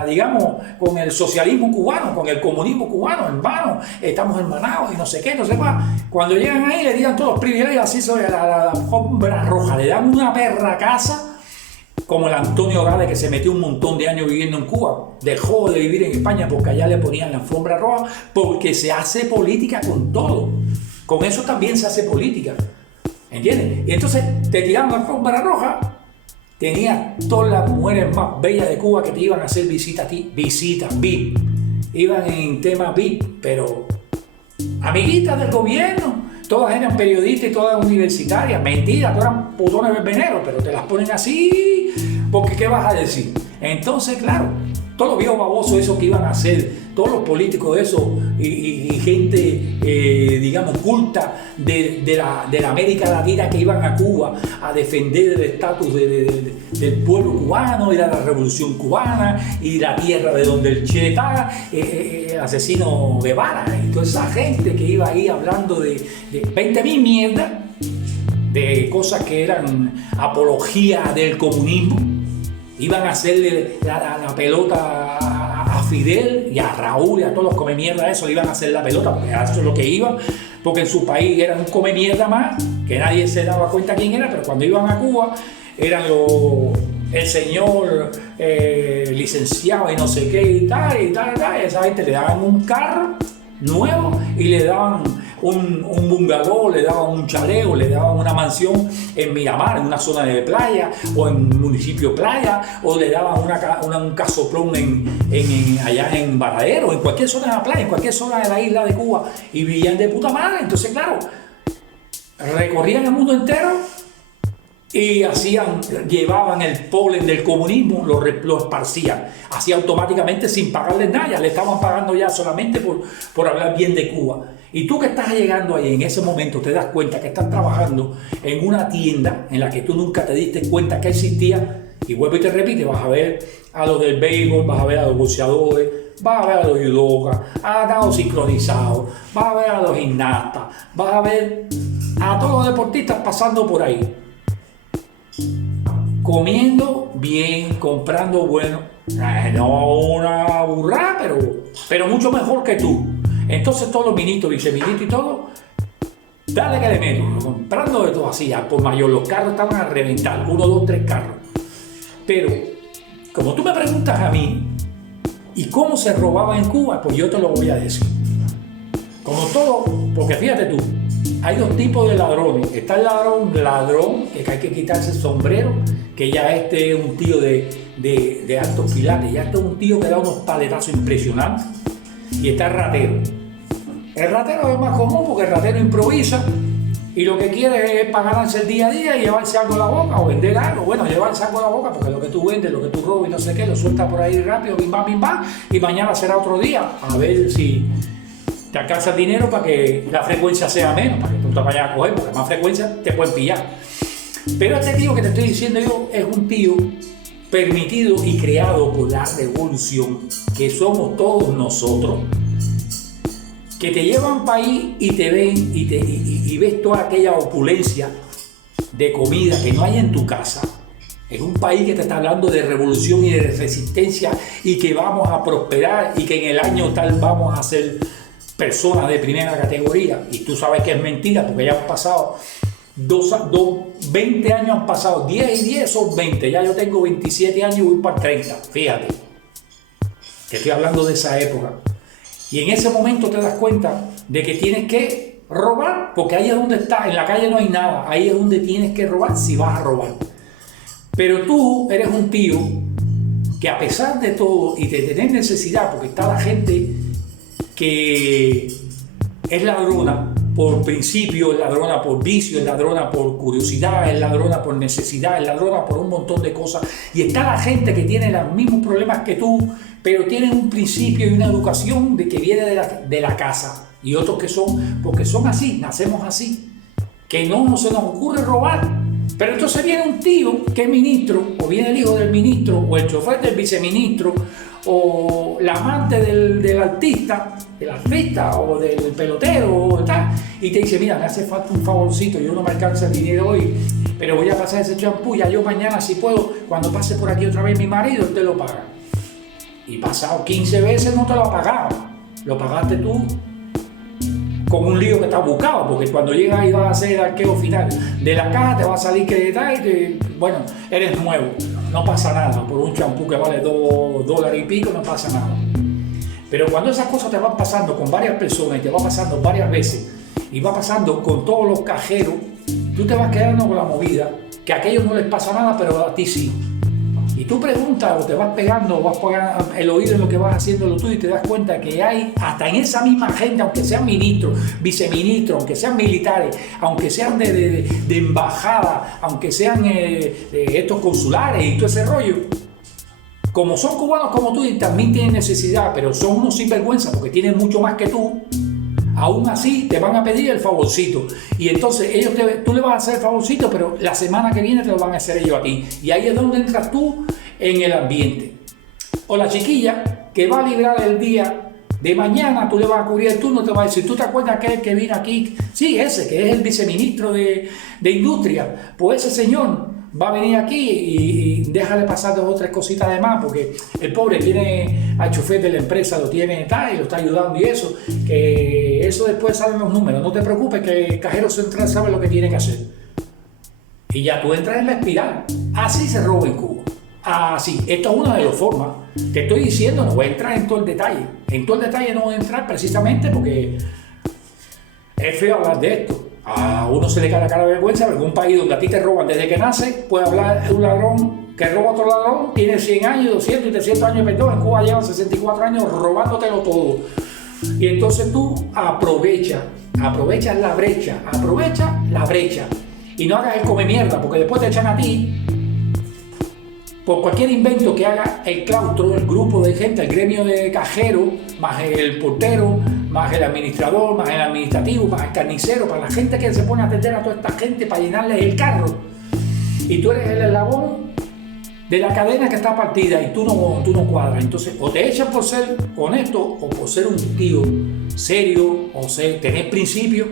digamos, con el socialismo cubano, con el comunismo cubano, hermano, estamos hermanados y no sé qué, no sé más. Cuando llegan ahí le dan todos los privilegios así sobre la alfombra roja, le dan una perra casa. Como el Antonio Gade, que se metió un montón de años viviendo en Cuba, dejó de vivir en España porque allá le ponían la alfombra roja, porque se hace política con todo. Con eso también se hace política, ¿entiendes? Y entonces te tiraron la alfombra roja, tenías todas las mujeres más bellas de Cuba que te iban a hacer visita a ti, visitas, VIP, iban en tema VIP, pero amiguitas del gobierno. Todas eran periodistas y todas universitarias. Mentira, todas eran putones verbeneros, pero te las ponen así, porque ¿qué vas a decir? Entonces, claro, todos los viejos babosos esos que iban a hacer, todos los políticos esos y gente, digamos, culta de la América Latina que iban a Cuba a defender el estatus del pueblo cubano, y la revolución cubana, y la tierra de donde el Che está, el asesino Guevara, y toda esa gente que iba ahí hablando de 20.000 mierdas, de cosas que eran apología del comunismo. Iban a hacerle la pelota a Fidel y a Raúl y a todos los come mierda eso, le iban a hacer la pelota, porque eso es lo que iban, porque en su país eran un come mierda más, que nadie se daba cuenta quién era, pero cuando iban a Cuba eran el señor licenciado y no sé qué y tal, y esa gente le daban un carro nuevo y le daban un bungalow, le daban un chaleo, le daban una mansión en Miramar, en una zona de playa o en municipio playa, o le daban un casoplón allá en Varadero, en cualquier zona de la playa, en cualquier zona de la isla de Cuba, y vivían de puta madre. Entonces, claro, recorrían el mundo entero y llevaban el polen del comunismo, lo esparcían, así automáticamente sin pagarles nada, le estaban pagando ya solamente por hablar bien de Cuba. Y tú que estás llegando ahí en ese momento te das cuenta que estás trabajando en una tienda en la que tú nunca te diste cuenta que existía, y vuelvo y te repito, vas a ver a los del béisbol, vas a ver a los boxeadores, vas a ver a los judokas, a los sincronizados, vas a ver a los gimnastas, vas a ver a todos los deportistas pasando por ahí, comiendo bien, comprando bueno, no una burrada, pero mucho mejor que tú. Entonces todos los ministros, viceministros y todo, dale que le meto, comprando de todo así, por mayor, los carros estaban a reventar, 1, 2, 3 carros. Pero, como tú me preguntas a mí, ¿y cómo se robaba en Cuba? Pues yo te lo voy a decir. Como todo, porque fíjate tú, hay dos tipos de ladrones. Está el ladrón, que hay que quitarse el sombrero, que ya este es un tío de altos pilares, ya este es un tío que da unos paletazos impresionantes. Y está el ratero. El ratero es más común porque el ratero improvisa y lo que quiere es ganarse el día a día y llevarse algo a la boca o vender algo. Bueno, llevarse algo a la boca porque lo que tú vendes, lo que tú robas y no sé qué, lo sueltas por ahí rápido, bim bam, y mañana será otro día. A ver si te alcanza el dinero para que la frecuencia sea menos, para que tú te vayas a coger, porque más frecuencia te pueden pillar. Pero este tío que te estoy diciendo yo es un tío permitido y creado por la revolución, que somos todos nosotros, que te llevan para ahí y te ven y ves toda aquella opulencia de comida que no hay en tu casa. Es un país que te está hablando de revolución y de resistencia y que vamos a prosperar y que en el año tal vamos a ser personas de primera categoría. Y tú sabes que es mentira porque ya han pasado 20 años, han pasado 10 y 10 son 20. Ya yo tengo 27 años y voy para 30. Fíjate, que estoy hablando de esa época. Y en ese momento te das cuenta de que tienes que robar, porque ahí es donde está, en la calle no hay nada, ahí es donde tienes que robar si vas a robar. Pero tú eres un tío que a pesar de todo y de tener necesidad, porque está la gente que es ladrona por principio, es ladrona por vicio, es ladrona por curiosidad, es ladrona por necesidad, es ladrona por un montón de cosas. Y está la gente que tiene los mismos problemas que tú, pero tienen un principio y una educación que viene de la casa. Y otros que son, porque son así, nacemos así, que no se nos ocurre robar. Pero entonces viene un tío que es ministro, o viene el hijo del ministro, o el chofer del viceministro, o la amante del artista, o del pelotero, o tal, y te dice, mira, me hace falta un favorcito, yo no me alcanza el dinero hoy, pero voy a pasar ese champú, ya yo mañana si puedo, cuando pase por aquí otra vez mi marido, él te lo paga. Y pasado 15 veces no te lo ha pagado, lo pagaste tú con un lío que está buscado, porque cuando llegas y vas a hacer el arqueo final de la caja, te va a salir que bueno, eres nuevo, no pasa nada, por un champú que vale $2 y pico no pasa nada. Pero cuando esas cosas te van pasando con varias personas y te va pasando varias veces y va pasando con todos los cajeros, tú te vas quedando con la movida, que a aquellos no les pasa nada, pero a ti sí. Y tú preguntas o te vas pegando o vas pegando el oído en lo que vas haciendo lo tuyo y te das cuenta que hay hasta en esa misma gente, aunque sean ministros, viceministros, aunque sean militares, aunque sean de embajada, aunque sean estos consulares y todo ese rollo, como son cubanos como tú y también tienen necesidad, pero son unos sinvergüenza porque tienen mucho más que tú, aún así te van a pedir el favorcito. Y entonces tú le vas a hacer el favorcito, pero la semana que viene te lo van a hacer ellos a ti. Y ahí es donde entras tú en el ambiente. O la chiquilla que va a librar el día de mañana tú le vas a cubrir el turno, te va a decir, ¿tú te acuerdas aquel que vino aquí? Sí, ese, que es el viceministro de Industria. Pues ese señor va a venir aquí y déjale pasar 2 o 3 cositas de más, porque el pobre tiene al chofer de la empresa, lo tiene tal, y lo está ayudando y eso, que eso después salen los números. No te preocupes que el cajero central sabe lo que tiene que hacer. Y ya tú entras en la espiral. Así se roba en Cuba. Así. Esto es una de las formas. Te estoy diciendo, no voy a entrar en todo el detalle. En todo el detalle no voy a entrar precisamente porque es feo hablar de esto. A uno se le cae la cara de vergüenza, porque un país donde a ti te roban desde que nace, puede hablar de un ladrón que roba a otro ladrón, tiene 100 años, 200 y 300 años, perdón, en Cuba llevan 64 años robándotelo todo. Y entonces tú aprovechas la brecha, y no hagas el come mierda, porque después te echan a ti por cualquier invento que haga el claustro, el grupo de gente, el gremio de cajero, más el portero, más el administrador, más el administrativo, más el carnicero, para la gente que se pone a atender a toda esta gente para llenarles el carro. Y tú eres el eslabón de la cadena que está partida y tú no cuadras. Entonces, o te echan por ser honesto, o por ser un tío serio, o tener principios,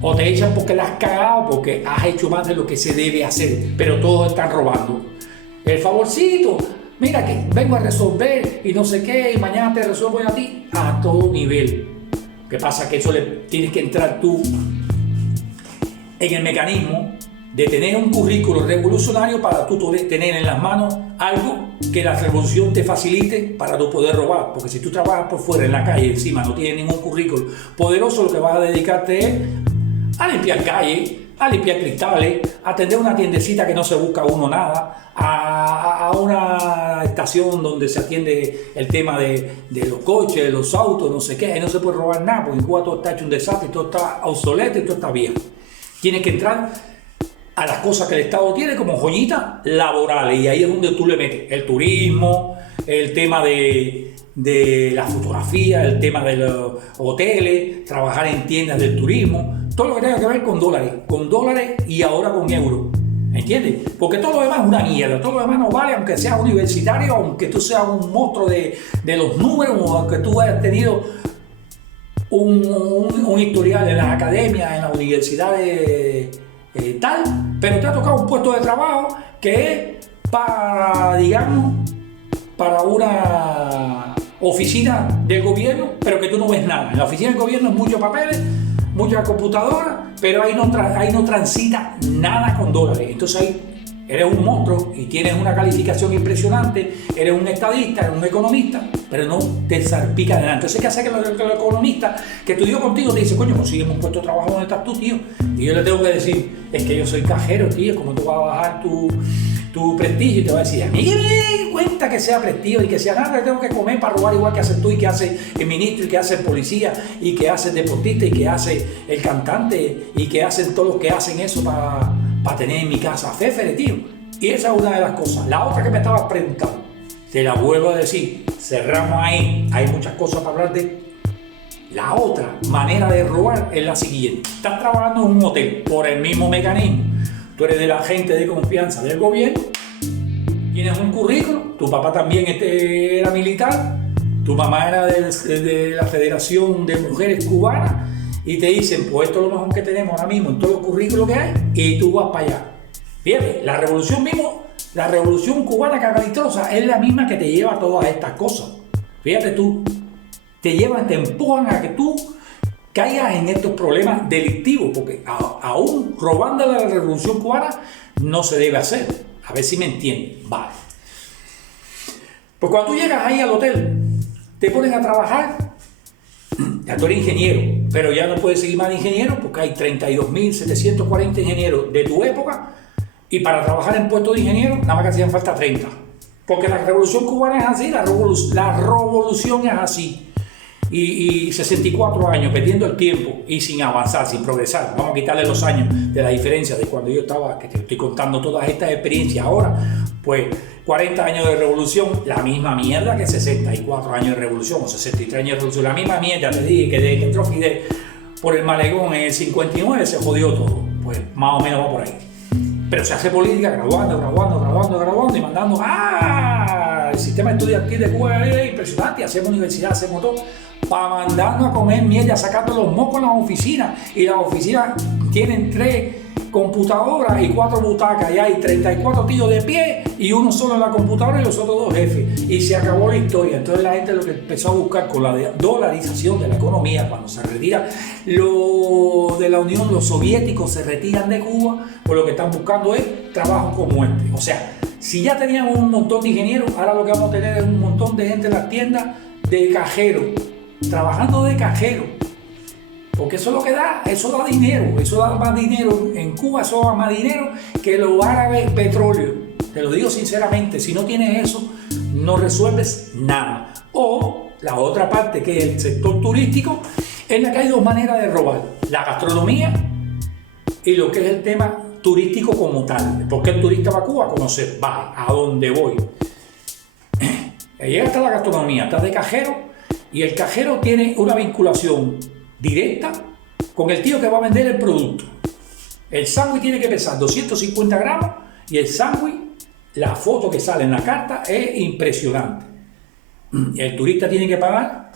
o te echan porque la has cagado, porque has hecho más de lo que se debe hacer, pero todos están robando. El favorcito, mira que vengo a resolver y no sé qué, y mañana te resuelvo a ti, a todo nivel. ¿Qué pasa? Que eso le tienes que entrar tú en el mecanismo de tener un currículo revolucionario para tú tener en las manos algo que la revolución te facilite para tú poder robar. Porque si tú trabajas por fuera en la calle, encima no tienes ningún currículo poderoso, lo que vas a dedicarte es a limpiar calles, a limpiar cristales, a atender una tiendecita que no se busca uno nada, a una estación donde se atiende el tema de los coches, de los autos, no sé qué, ahí no se puede robar nada, porque en Cuba todo está hecho un desastre, todo está obsoleto y todo está viejo. Tienes que entrar a las cosas que el Estado tiene como joyitas laborales, y ahí es donde tú le metes el turismo, el tema de la fotografía, el tema de los hoteles, trabajar en tiendas del turismo, todo lo que tenga que ver con dólares y ahora con euros, ¿entiendes? Porque todo lo demás es una mierda, todo lo demás no vale, aunque seas universitario, aunque tú seas un monstruo de los números, o aunque tú hayas tenido un historial en las academias, en las universidades tal, pero te ha tocado un puesto de trabajo que es para, digamos, para una oficina del gobierno, pero que tú no ves nada. En la oficina del gobierno es muchos papeles, muchas computadoras, pero ahí no transita nada con dólares. Entonces ahí eres un monstruo y tienes una calificación impresionante, eres un estadista, eres un economista, pero no te salpica de nada. Entonces, ¿qué hace que el economista que estudió contigo te dice, coño, consígueme un puesto de trabajo donde estás tú, tío? Y yo le tengo que decir, es que yo soy cajero, tío, ¿cómo tú vas a bajar tu prestigio? Y te va a decir, a mí que me dé cuenta que sea prestigio y que sea nada, que tengo que comer para robar igual que haces tú y que hace el ministro y que hace el policía y que hace el deportista y que hace el cantante y que hacen todos los que hacen eso para tener en mi casa féfere, tío. Y esa es una de las cosas. La otra que me estabas preguntando, te la vuelvo a decir, cerramos ahí, hay muchas cosas para hablar de. La otra manera de robar es la siguiente. Estás trabajando en un hotel por el mismo mecanismo. Tú eres de la gente de confianza del gobierno, tienes un currículum, tu papá también era militar, tu mamá era de la Federación de Mujeres Cubanas, y te dicen, pues esto es lo mejor que tenemos ahora mismo en todo el currículo que hay, y tú vas para allá. Fíjate, la revolución cubana cagalitosa es la misma que te lleva a todas estas cosas. Fíjate tú, te empujan a que tú caigas en estos problemas delictivos, porque aún robando la revolución cubana no se debe hacer. A ver si me entienden. Vale. Pues cuando tú llegas ahí al hotel, te ponen a trabajar. Ya tú eres ingeniero, pero ya no puedes seguir más de ingeniero porque hay 32.740 ingenieros de tu época, y para trabajar en puestos de ingeniero nada más que hacían falta 30. Porque la revolución cubana es así, la revolución es así. Y 64 años perdiendo el tiempo y sin avanzar, sin progresar. Vamos a quitarle los años de la diferencia de cuando yo estaba, que te estoy contando todas estas experiencias ahora. Pues 40 años de revolución, la misma mierda que 64 años de revolución o 63 años de revolución. La misma mierda, te dije que desde que entró Fidel por el malecón en el 59 se jodió todo. Pues más o menos va por ahí. Pero se hace política graduando y mandando el sistema estudiantil de Cuba es impresionante, hacemos universidad, hacemos todo. para mandarnos a comer mierda, sacando los mocos en las oficinas. Y las oficinas tienen 3 computadoras y 4 butacas, y hay 34 tíos de pie y uno solo en la computadora y los otros 2 jefes, y se acabó la historia. Entonces la gente lo que empezó a buscar con la dolarización de la economía, cuando se retira lo de la Unión, los soviéticos se retiran de Cuba, pues lo que están buscando es trabajos como este. O sea, si ya teníamos un montón de ingenieros, ahora lo que vamos a tener es un montón de gente en las tiendas de cajero, trabajando de cajero. Porque eso es lo que da, eso da dinero, eso da más dinero, en Cuba eso da más dinero que los árabes petróleo. Te lo digo sinceramente, si no tienes eso, no resuelves nada. O la otra parte, que es el sector turístico, en la que hay 2 maneras de robar: la gastronomía y lo que es el tema turístico como tal. ¿Por qué el turista va a Cuba? A conocer, va, a donde voy. Llega hasta la gastronomía, estás de cajero, y el cajero tiene una vinculación directa con el tío que va a vender el producto. El sándwich tiene que pesar 250 gramos y el sándwich, la foto que sale en la carta es impresionante. El turista tiene que pagar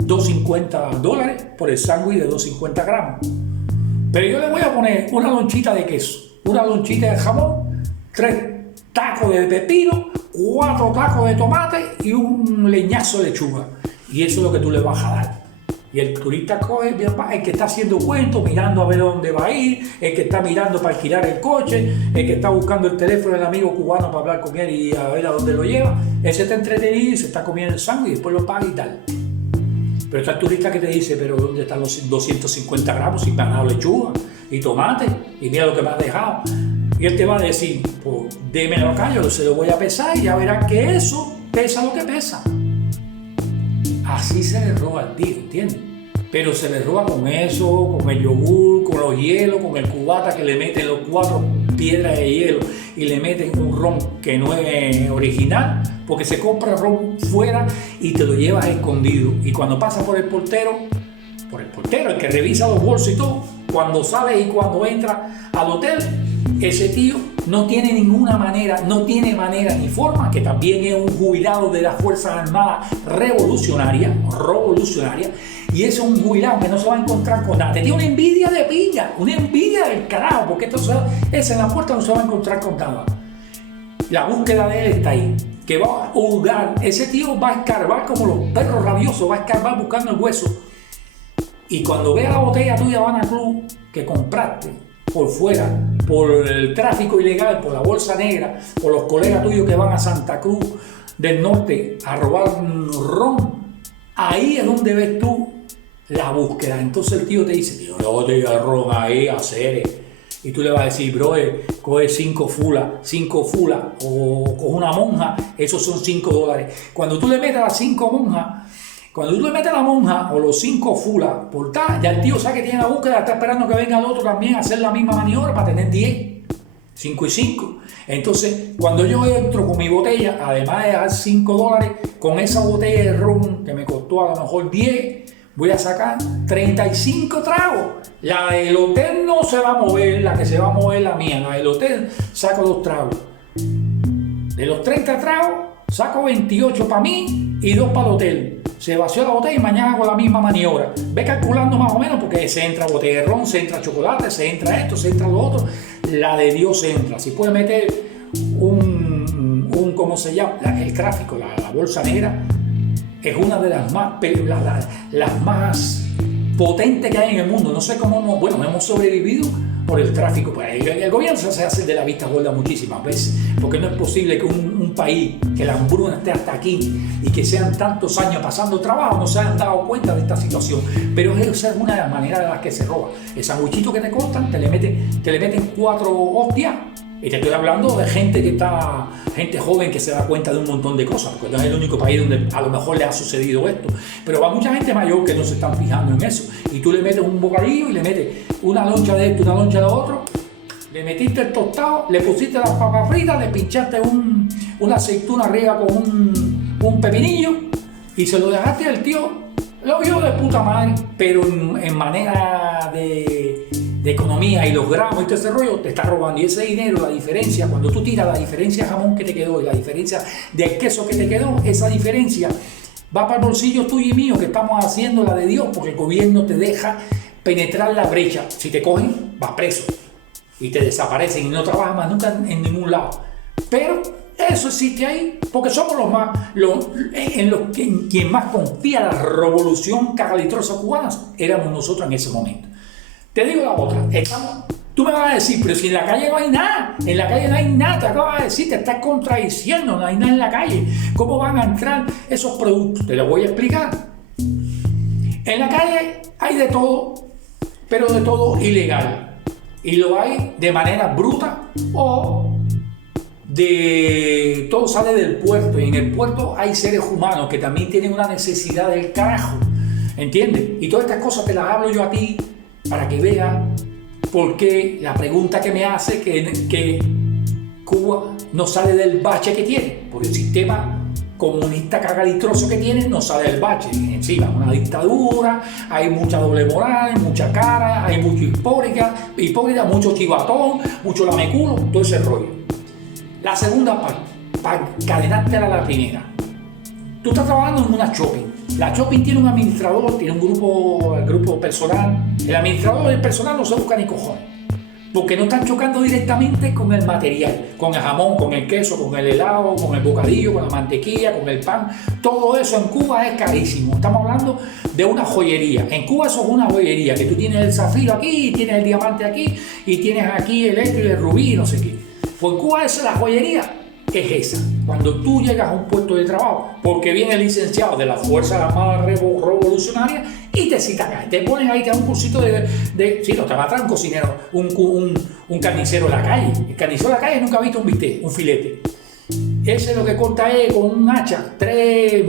$250 por el sándwich de 250 gramos. Pero yo le voy a poner una lonchita de queso, una lonchita de jamón, 3 tacos de pepino, 4 tacos de tomate y un leñazo de lechuga. Y eso es lo que tú le vas a dar. Y el turista coge, el que está haciendo cuentos, mirando a ver dónde va a ir, el que está mirando para alquilar el coche, el que está buscando el teléfono del amigo cubano para hablar con él y a ver a dónde lo lleva. Ese está entretenido y se está comiendo el sándwich y después lo paga y tal. Pero está el turista que te dice, pero ¿dónde están los 250 gramos si me han dado lechuga y tomate? Y mira lo que me has dejado. Y él te va a decir, pues démelo acá, yo se lo voy a pesar y ya verás que eso pesa lo que pesa. Así se le roba al tío, ¿entiendes? Pero se le roba con eso, con el yogur, con los hielos, con el cubata que le meten los 4 piedras de hielo y le meten un ron que no es original, porque se compra ron fuera y te lo llevas escondido. Y cuando pasa por el portero, el que revisa los bolsos y todo, cuando sale y cuando entra al hotel, ese tío no tiene ninguna manera, no tiene manera ni forma, que también es un jubilado de las Fuerzas Armadas revolucionarias, y ese es un jubilado que no se va a encontrar con nada. Te tiene una envidia de piña, una envidia del carajo, porque ese en la puerta no se va a encontrar con nada. La búsqueda de él está ahí, que va a hurgar, ese tío va a escarbar como los perros rabiosos, va a escarbar buscando el hueso. Y cuando vea la botella tuya Habana Club que compraste por fuera, por el tráfico ilegal, por la bolsa negra, por los colegas tuyos que van a Santa Cruz del Norte a robar ron, ahí es donde ves tú la búsqueda. Entonces el tío te dice, tío, no te digas ron ahí, hacer. Y tú le vas a decir, bro, coge 5 fulas, o coge una monja, esos son $5. Cuando tú le metas las 5 monjas, cuando tú le metes la monja o los 5 fulas por tal, ya el tío sabe que tiene la búsqueda, está esperando que venga el otro también a hacer la misma maniobra para tener 10, 5 y 5. Entonces, cuando yo entro con mi botella, además de dar $5, con esa botella de ron que me costó a lo mejor 10, voy a sacar 35 tragos. La del hotel no se va a mover, la que se va a mover es la mía. La del hotel saco 2 tragos. De los 30 tragos, saco 28 para mí y 2 para el hotel. Se vació la botella y mañana hago la misma maniobra. Ve calculando más o menos porque se entra botella de ron, se entra chocolate, se entra esto, se entra lo otro. La de Dios entra. Si puede meter ¿cómo se llama? El tráfico, la bolsa negra, es una de las más potentes que hay en el mundo. No sé cómo, bueno, hemos sobrevivido por el tráfico. Pues el gobierno se hace de la vista gorda muchísimas veces, porque no es posible que un país, que la hambruna esté hasta aquí y que sean tantos años pasando trabajo, no se hayan dado cuenta de esta situación. Pero esa es una de las maneras de las que se roba. El sandwichito que te cortan, te le meten 4 hostias. Y te estoy hablando de gente joven que se da cuenta de un montón de cosas, porque no es el único país donde a lo mejor le ha sucedido esto. Pero va mucha gente mayor que no se están fijando en eso. Y tú le metes un bocadillo y le metes una loncha de esto, una loncha de otro, le metiste el tostado, le pusiste las papas fritas, le pinchaste una aceituna arriba con un pepinillo y se lo dejaste al tío. Lo vio de puta madre, pero en manera de economía y los gramos y todo ese rollo, te está robando. Y ese dinero, la diferencia, cuando tú tiras la diferencia de jamón que te quedó y la diferencia del queso que te quedó, esa diferencia va para el bolsillo tuyo y mío, que estamos haciendo la de Dios, porque el gobierno te deja penetrar la brecha. Si te cogen, vas preso y te desaparecen y no trabajas más nunca en ningún lado. Pero eso existe ahí, porque somos en quien más confía la revolución cagalitrosa cubana, éramos nosotros en ese momento. Te digo la otra, tú me vas a decir, pero si en la calle no hay nada, en la calle no hay nada, te acabas de decir, te estás contradiciendo, no hay nada en la calle. ¿Cómo van a entrar esos productos? Te lo voy a explicar. En la calle hay de todo, pero de todo ilegal. Y lo hay de manera bruta o todo sale del puerto. Y en el puerto hay seres humanos que también tienen una necesidad del carajo. ¿Entiendes? Y todas estas cosas te las hablo yo a ti para que veas por qué la pregunta que me hace que Cuba no sale del bache que tiene. Por el sistema comunista cagalitroso que tiene, no sale del bache. Encima, una dictadura, hay mucha doble moral, mucha cara, hay mucho hipócrita, mucho chivatón, mucho lameculo, todo ese rollo. La segunda parte, para encadenártela a la primera. Tú estás trabajando en una shopping. La shopping tiene un administrador, tiene un grupo personal. El administrador del personal no se busca ni cojones, porque no están chocando directamente con el material, con el jamón, con el queso, con el helado, con el bocadillo, con la mantequilla, con el pan. Todo eso en Cuba es carísimo. Estamos hablando de una joyería. En Cuba eso es una joyería, que tú tienes el zafiro aquí, y tienes el diamante aquí, y tienes aquí el y el rubí, no sé qué. Pues Cuba es la joyería. Es esa. Cuando tú llegas a un puesto de trabajo, porque viene el licenciado de la Fuerza Armada Revolucionaria y te citan ahí, te ponen ahí, te dan un cursito sí, no te va a traer un cocinero, un carnicero en la calle. El carnicero en la calle nunca ha visto un bistec, un filete. Ese lo que corta es con un hacha, tres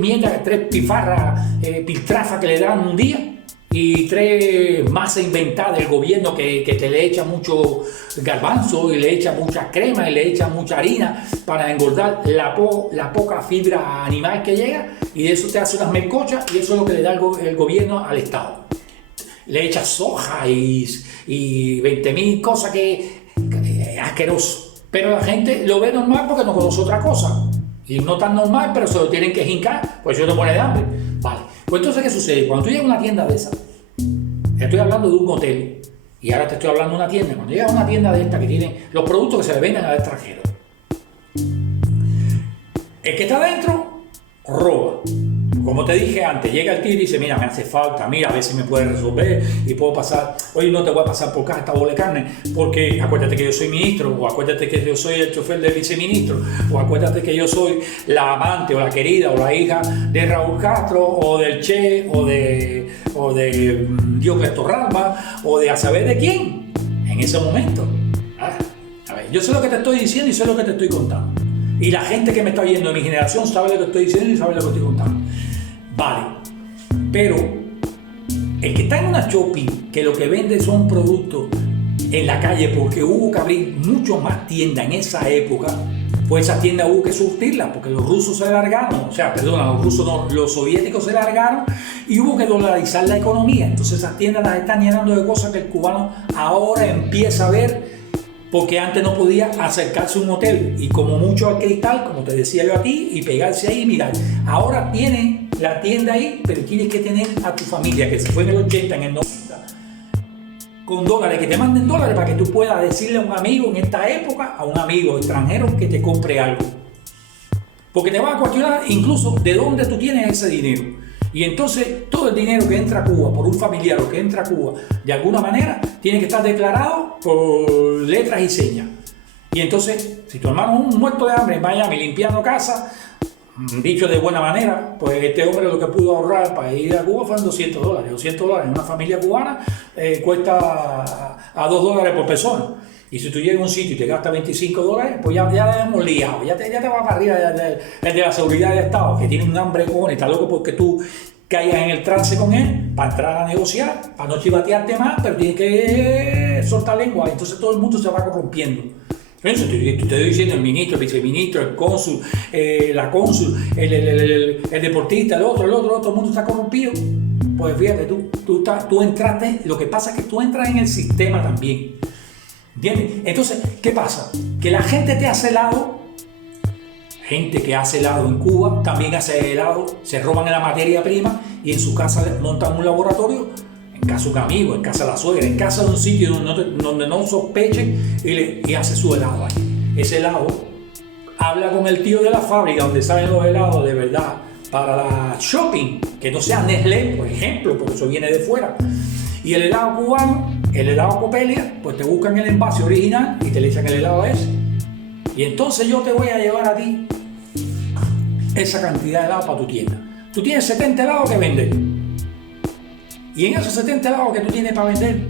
pifarras, piltrafas que le dan un día y 3 masas inventadas del gobierno que te le echa mucho garbanzo y le echa mucha crema y le echa mucha harina para engordar la poca fibra animal que llega, y de eso te hace unas melcochas, y eso es lo que le da el gobierno al Estado. Le echa soja y 20.000 cosas que asqueroso. Pero la gente lo ve normal porque no conoce otra cosa. Y no tan normal, pero se lo tienen que jincar, pues eso te pone de hambre. Vale. Pues entonces, ¿qué sucede? Cuando tú llegas a una tienda de esa, estoy hablando de un hotel, y ahora te estoy hablando de una tienda. Cuando llegas a una tienda de esta que tiene los productos que se le venden al extranjero, el que está adentro roba. Como te dije antes, llega el tío y dice, mira, me hace falta, mira, a ver si me puedes resolver y puedo pasar, oye, no te voy a pasar por caja esta bola de carne, porque acuérdate que yo soy ministro, o acuérdate que yo soy el chofer del viceministro, o acuérdate que yo soy la amante o la querida o la hija de Raúl Castro, o del Che, o de Diócles Torralba, o de a saber de quién, en ese momento. A ver, yo sé lo que te estoy diciendo y sé lo que te estoy contando. Y la gente que me está viendo de mi generación sabe lo que estoy diciendo y sabe lo que estoy contando. Vale, pero el que está en una shopping que lo que vende son productos en la calle, porque hubo que abrir mucho más tiendas en esa época, pues esas tiendas hubo que surtirlas porque los rusos se largaron, los soviéticos se largaron y hubo que dolarizar la economía. Entonces esas tiendas las están llenando de cosas que el cubano ahora empieza a ver, porque antes no podía acercarse a un hotel y como mucho al cristal, como te decía yo a ti, y pegarse ahí y mirar. Ahora tiene la tienda ahí, pero tienes que tener a tu familia, que se fue en el 80, en el 90, con dólares, que te manden dólares para que tú puedas decirle a un amigo en esta época, a un amigo extranjero, que te compre algo. Porque te van a cuestionar incluso de dónde tú tienes ese dinero. Y entonces todo el dinero que entra a Cuba por un familiar o que entra a Cuba de alguna manera tiene que estar declarado por letras y señas. Y entonces, si tu hermano es un muerto de hambre en Miami limpiando casa, dicho de buena manera, pues este hombre lo que pudo ahorrar para ir a Cuba fueron $200. $200 en una familia cubana cuesta a $2 por persona. Y si tú llegas a un sitio y te gastas $25, pues ya hemos liado, ya te vas para arriba de la seguridad del Estado, que tiene un hambre con y está loco porque tú caigas en el trance con él para entrar a negociar, para no chivatearte más, pero tienes que soltar lengua, entonces todo el mundo se va corrompiendo. Eso te estoy diciendo, el ministro, el viceministro, el cónsul, la cónsul, el deportista, el otro, todo el mundo está corrompido. Pues fíjate, tú entraste, lo que pasa es que tú entras en el sistema también. ¿Entiendes? Entonces, ¿qué pasa? Que la gente te hace lado, gente que hace helado en Cuba también hace helado, se roban la materia prima y en su casa montan un laboratorio, en casa de un amigo, en casa de la suegra, en casa de un sitio donde no sospechen y hace su helado ahí. Ese helado habla con el tío de la fábrica donde salen los helados de verdad para la shopping, que no sea Nestlé, por ejemplo, porque eso viene de fuera. Y el helado cubano, el helado Copelia, pues te buscan el envase original y te le echan el helado ese. Y entonces yo te voy a llevar a ti esa cantidad de helado para tu tienda. Tú tienes 70 helados que vender. Y en esos 70 helados que tú tienes para vender,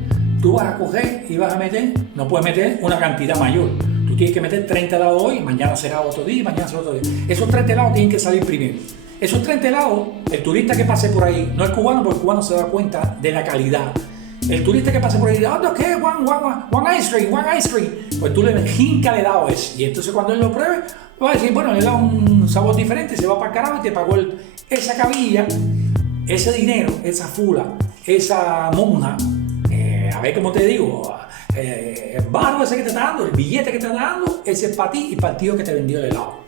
tú vas a coger y vas a meter, no puedes meter una cantidad mayor. Tú tienes que meter 30 helados hoy, mañana será otro día, mañana será otro día. Esos 30 helados tienen que salir primero. Esos 30 helados, el turista que pase por ahí, no es cubano porque el cubano se da cuenta de la calidad. El turista que pase por ahí dice, ¿qué? One ice cream. Pues tú le jincas el helado ese. Y entonces cuando él lo pruebe, va a decir, bueno, le da un sabor diferente, se va para el carajo y te pagó esa cabilla, ese dinero, esa fula, esa monja, a ver cómo te digo, el barro ese que te está dando, el billete que te está dando, ese es para ti y para el tío que te vendió el helado.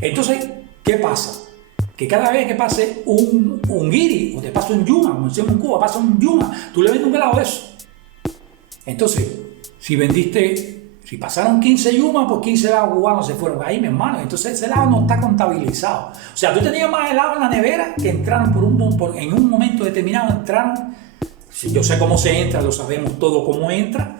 Entonces, ¿qué pasa? Que cada vez que pase un guiri o te pasa un yuma, como decimos en Cuba, pasa un yuma, tú le vendes un helado de eso. Entonces, si pasaron 15 yumas, pues 15 helados cubanos se fueron ahí, mi hermano. Entonces ese helado no está contabilizado. O sea, tú tenías más helado en la nevera que entraron en un momento determinado, entraron. Yo sé cómo se entra, lo sabemos todo cómo entra.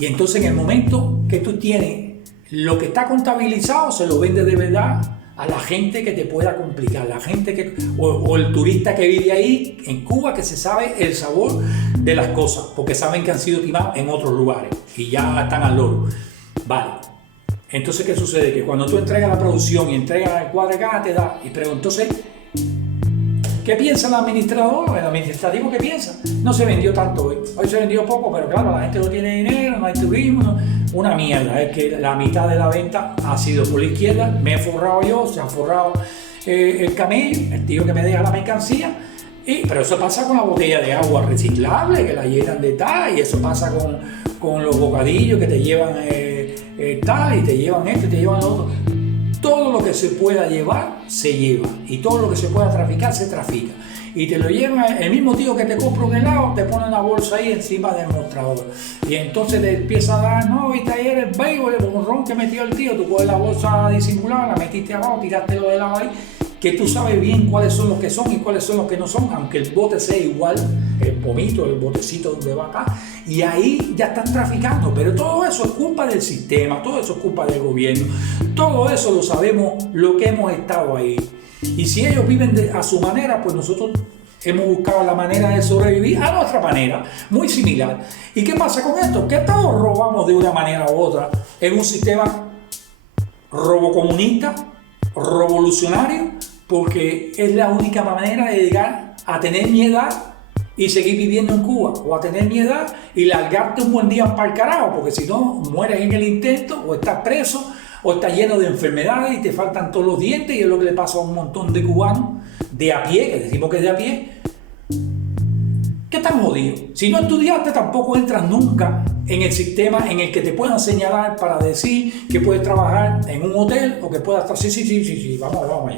Y entonces en el momento que tú tienes lo que está contabilizado, se lo vende de verdad a la gente que te pueda complicar, la gente o el turista que vive ahí en Cuba, que se sabe el sabor de las cosas, porque saben que han sido timados en otros lugares y ya están al loro. Vale. Entonces, ¿qué sucede? Que cuando tú entregas la producción y entregas el cuadro de caja, te da. Pero entonces, ¿qué piensa el administrador? El administrativo, ¿qué piensa? No se vendió tanto hoy. Hoy se vendió poco, pero claro, la gente no tiene dinero, no hay turismo. Una mierda. Es que la mitad de la venta ha sido por la izquierda. Me he forrado yo, se ha forrado el camello, el tío que me deja la mercancía. Pero eso pasa con la botella de agua reciclable, que la llenan de tal, y eso pasa con los bocadillos que te llevan tal, y te llevan esto, y te llevan lo otro. Todo lo que se pueda llevar, se lleva. Y todo lo que se pueda traficar, se trafica. Y te lo lleva el mismo tío que te compra un helado, te pone una bolsa ahí encima del mostrador. Y entonces te empieza a dar, no, viste ayer el béisbol, el borrón que metió el tío, tú coges la bolsa disimulada, la metiste abajo, tiraste los helados ahí, que tú sabes bien cuáles son los que son y cuáles son los que no son, aunque el bote sea igual, el pomito, el botecito donde va acá, y ahí ya estás traficando. Pero todo eso es culpa del sistema, todo eso es culpa del gobierno, todo eso lo sabemos, lo que hemos estado ahí. Y si ellos viven a su manera, pues nosotros hemos buscado la manera de sobrevivir a nuestra manera, muy similar. ¿Y qué pasa con esto? Que todos robamos de una manera u otra en un sistema robocomunista, revolucionario, porque es la única manera de llegar a tener mi edad y seguir viviendo en Cuba, o a tener mi edad y largarte un buen día para el carajo, porque si no, mueres en el intento, o estás preso, o estás lleno de enfermedades y te faltan todos los dientes, y es lo que le pasa a un montón de cubanos de a pie, que decimos que es de a pie, que están jodidos. Si no estudiaste, tampoco entras nunca en el sistema en el que te puedan señalar para decir que puedes trabajar en un hotel, o que puedas estar, sí, vamos allá.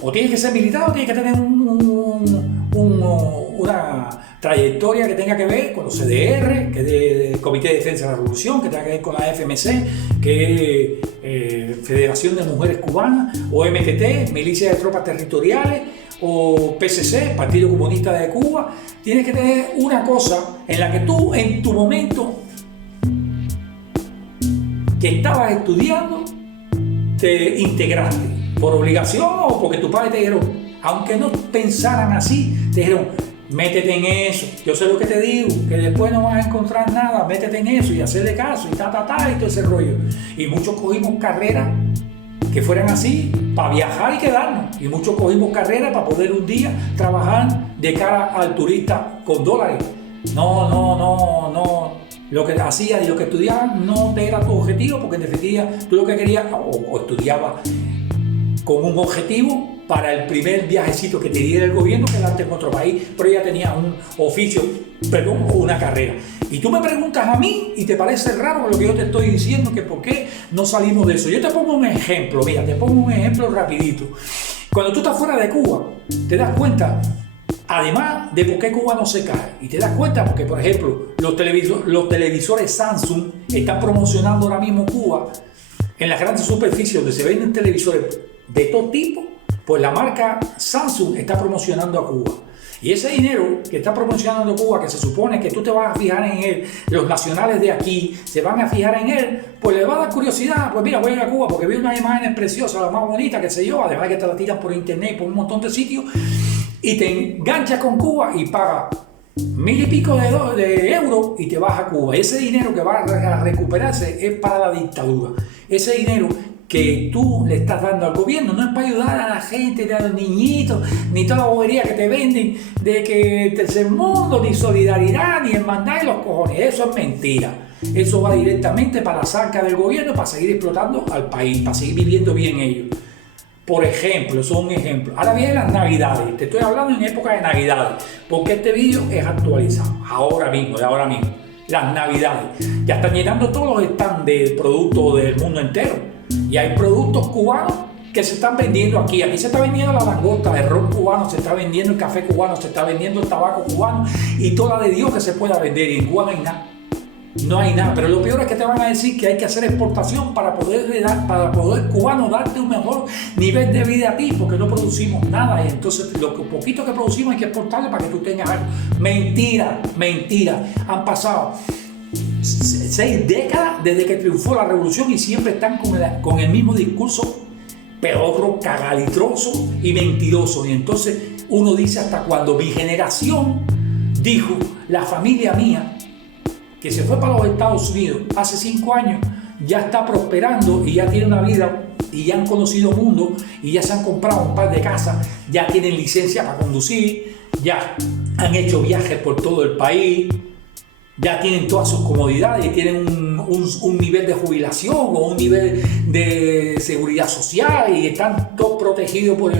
O tienes que ser militar, o tienes que tener una trayectoria que tenga que ver con los CDR, que es el Comité de Defensa de la Revolución, que tenga que ver con la FMC, que es Federación de Mujeres Cubanas, o MTT, Milicia de Tropas Territoriales, o PCC, Partido Comunista de Cuba. Tienes que tener una cosa en la que tú, en tu momento que estabas estudiando, te integraste por obligación o porque tus padres te dijeron, aunque no pensaran así, te dijeron, métete en eso, yo sé lo que te digo, que después no vas a encontrar nada, métete en eso y hacerle caso y y todo ese rollo. Y muchos cogimos carreras que fueran así para viajar y quedarnos, y muchos cogimos carreras para poder un día trabajar de cara al turista con dólares. No, lo que hacías y lo que estudiabas no era tu objetivo, porque en definitiva tú lo que querías o estudiabas con un objetivo para el primer viajecito que te diera el gobierno, quedarte en otro país, pero ya tenías un oficio, o una carrera. Y tú me preguntas a mí y te parece raro lo que yo te estoy diciendo, que por qué no salimos de eso. Yo te pongo un ejemplo, mira, te pongo un ejemplo rapidito. Cuando tú estás fuera de Cuba, te das cuenta, además de por qué Cuba no se cae. Y te das cuenta porque, por ejemplo, los televisores Samsung están promocionando ahora mismo Cuba en las grandes superficies donde se venden televisores de todo tipo. Pues la marca Samsung está promocionando a Cuba. Y ese dinero que está promocionando Cuba, que se supone que tú te vas a fijar en él, los nacionales de aquí se van a fijar en él, pues le va a dar curiosidad. Pues mira, voy a ir a Cuba porque vi unas imágenes preciosas, la más bonita, que sé yo, además que te la tiran por internet, por un montón de sitios, y te enganchas con Cuba y pagas 1.000 y pico de euros y te vas a Cuba. Ese dinero que va a recuperarse es para la dictadura. Ese dinero que tú le estás dando al gobierno no es para ayudar a la gente, a los niñitos, ni toda la bobería que te venden de que tercer mundo, ni solidaridad, ni hermandad y los cojones. Eso es mentira. Eso va directamente para la zarca del gobierno, para seguir explotando al país, para seguir viviendo bien ellos. Por ejemplo, eso es un ejemplo. Ahora vienen las Navidades. Te estoy hablando en época de Navidades, porque este vídeo es actualizado. Ahora mismo, de ahora mismo. Las Navidades. Ya están llenando todos los stands de productos del mundo entero. Y hay productos cubanos que se están vendiendo aquí. Aquí se está vendiendo la langosta, el ron cubano, se está vendiendo el café cubano, se está vendiendo el tabaco cubano y toda de Dios que se pueda vender. Y en Cuba no hay nada. No hay nada. Pero lo peor es que te van a decir que hay que hacer exportación para poder cubano darte un mejor nivel de vida a ti, porque no producimos nada. Y entonces lo poquito que producimos hay que exportarle para que tú tengas algo. Mentira, mentira. Han pasado 6 décadas desde que triunfó la revolución y siempre están con el mismo discurso pedorro, cagalitroso y mentiroso. Y entonces uno dice, hasta cuando mi generación dijo, la familia mía que se fue para los Estados Unidos hace 5 años ya está prosperando y ya tiene una vida y ya han conocido mundo y ya se han comprado un par de casas, ya tienen licencia para conducir, ya han hecho viajes por todo el país, ya tienen todas sus comodidades y tienen un nivel de jubilación o un nivel de seguridad social y están todos protegidos por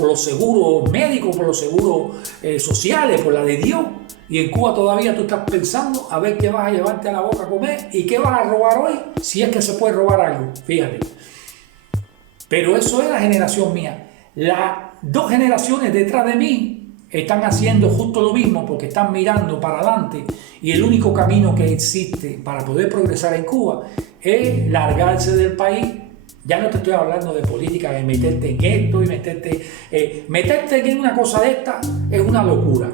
los seguros médicos, por los seguros sociales, por la de Dios. Y en Cuba todavía tú estás pensando a ver qué vas a llevarte a la boca a comer y qué vas a robar hoy, si es que se puede robar algo, fíjate. Pero eso es la generación mía. Las 2 generaciones detrás de mí están haciendo justo lo mismo porque están mirando para adelante y el único camino que existe para poder progresar en Cuba es largarse del país. Ya no te estoy hablando de política, de meterte en esto y meterte en una cosa de esta es una locura.